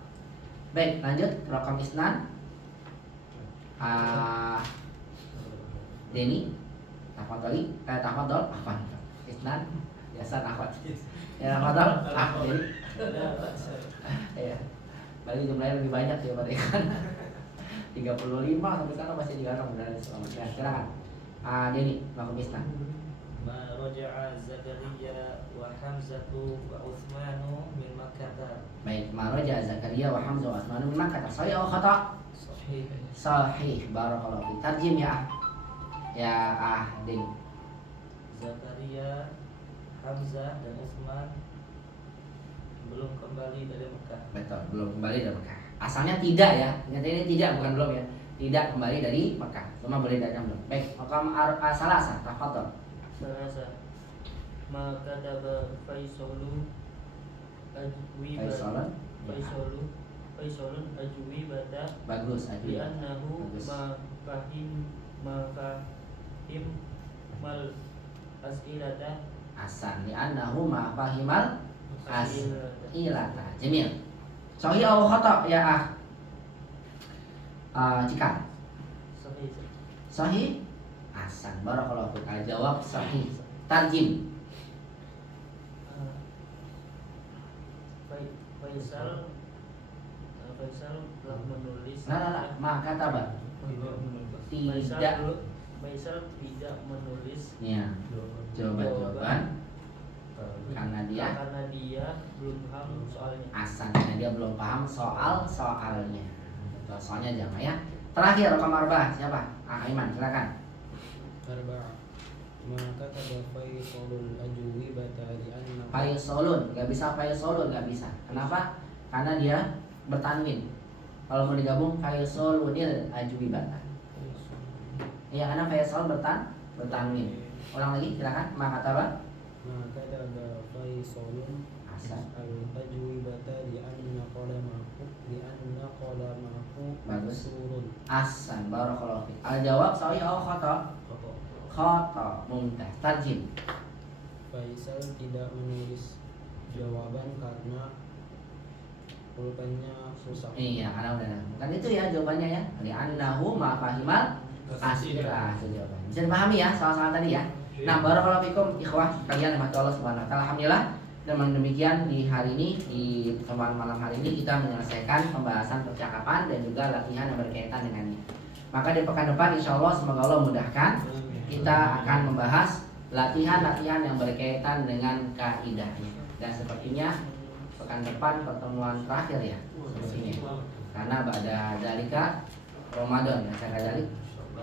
Baik, lanjut raqam isnan. Deni. Tafadhol. Afwan. Isnan. Biasa akhwat. Ya, tafadhol. Deni. Ya. Balik jumlahnya lebih banyak ya berarti kan. 35 sampai sekarang masih digarang dari selamat. Ya, silakan. Deni, raqam isnan. Ma raja'a Zakaria wa Hamzatu wa Utsmanu min Makkah. Baik, ma raja'a Zakaria wa Hamzah wa Utsmanu min Makkah. Sahih atau khata? Sahih. Sahih. Barakallahu fi. Tarjim ya. Deni. Zakaria, Hamzah dan Utsman belum kembali dari Mekah. Betul, belum kembali dari Mekah. Asalnya tidak ya. Ternyata ini tidak, bukan belum ya. Tidak kembali dari Mekah. Cuma boleh datang belum. Baik, raqam salasa, tafadhol. Salasa. Maka kata Faisalun Faisalun. Faisalun ajwi bata Bagus, ajwi. li'annahu ma fahim mal as'ilata Hasan, li'annahu ma fahimal as'ilata. Jamil. Sahih atau khata ya Cika. Sahih. Sahih. Hasan, barakallahu fiik. Jawab sahih. Tarjim. Faisal telah menulis. Maka tabah. Tidak. Faisal tidak menulis. Ya. Jawaban. Karena dia belum paham soalnya. Hasan, karena dia belum paham soalnya. Soalnya jangan ya. Terakhir raqam arba'ah siapa? Aiman, silakan. Arba'a. Maka kata Faisalul ajwi bata li'anna Faisalun, nggak bisa Faisalun, nggak bisa. Kenapa? Karena dia bertanwin. Kalau mau digabung Faisalunil ajwi bata. Iya, karena Faisal bertanwin. Ulang lagi, silakan. Maka apa? maka kata Faisalun Hasan. al-ajwi bata li'anna qalamahu Bagus. surun. Hasan, barakallahu fiik. Al-jawab sahih atau khata? Khata. Mumtaz. Tarjim. Faisal tidak menulis jawaban karena pulpennya susah. Iya, karena udah. Kan itu ya jawabannya ya. Li'annahu ma fahimal as'ilah. Itu jawabannya. Bisa dipahami ya soal-soal tadi ya. Nah, barakallahu fikum ikhwah kalian rahmat Allah Subhanahu wa taala. Alhamdulillah. Dengan demikian di hari ini, di pertemuan malam hari ini kita menyelesaikan pembahasan percakapan dan juga latihan yang berkaitan dengannya. Maka di pekan depan insya Allah semoga Allah mudahkan kita akan membahas latihan-latihan yang berkaitan dengan kaidahnya. Dan sepertinya pekan depan pertemuan terakhir ya sepertinya. Karena pada dalika Ramadan ya saya dalik.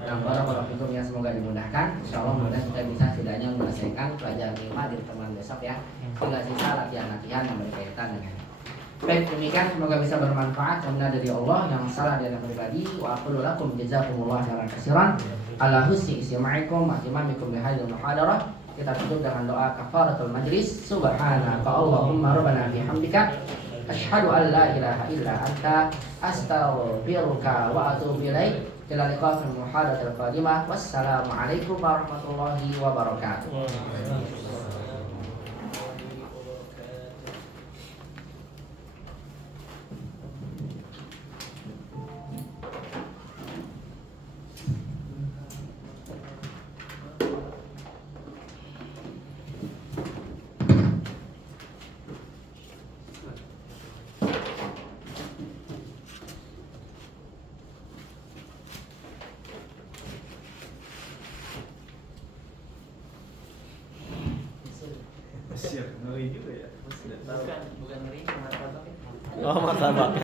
Nah, barakallahu fikum ya semoga dimudahkan. Insyaallah mudah kita bisa setidaknya menyelesaikan pelajaran 5 di pertemuan besok ya. Tinggal sisa latihan-latihan yang berkaitan dengan. Baik, demikian semoga bisa bermanfaat. Karena dari Allah yang salah dari pribadi. Wa aqulu lakum jazakumullahu khairan katsiran ala husni istimaikum wa ihtimamikum bi hadhil muhadarah. Kita tutup dengan doa kafaratul majlis. Subhanaka Allahumma rabbana bihamdika asyhadu an la ilaha illa anta astaghfiruka wa atubu ilaik. Ila liqa fil muhadatsal qadimah. Wassalamualaikum warahmatullahi wabarakatuh. Siap, ngeri juga ya. Bukan ngeri, martabak. Oh, martabak.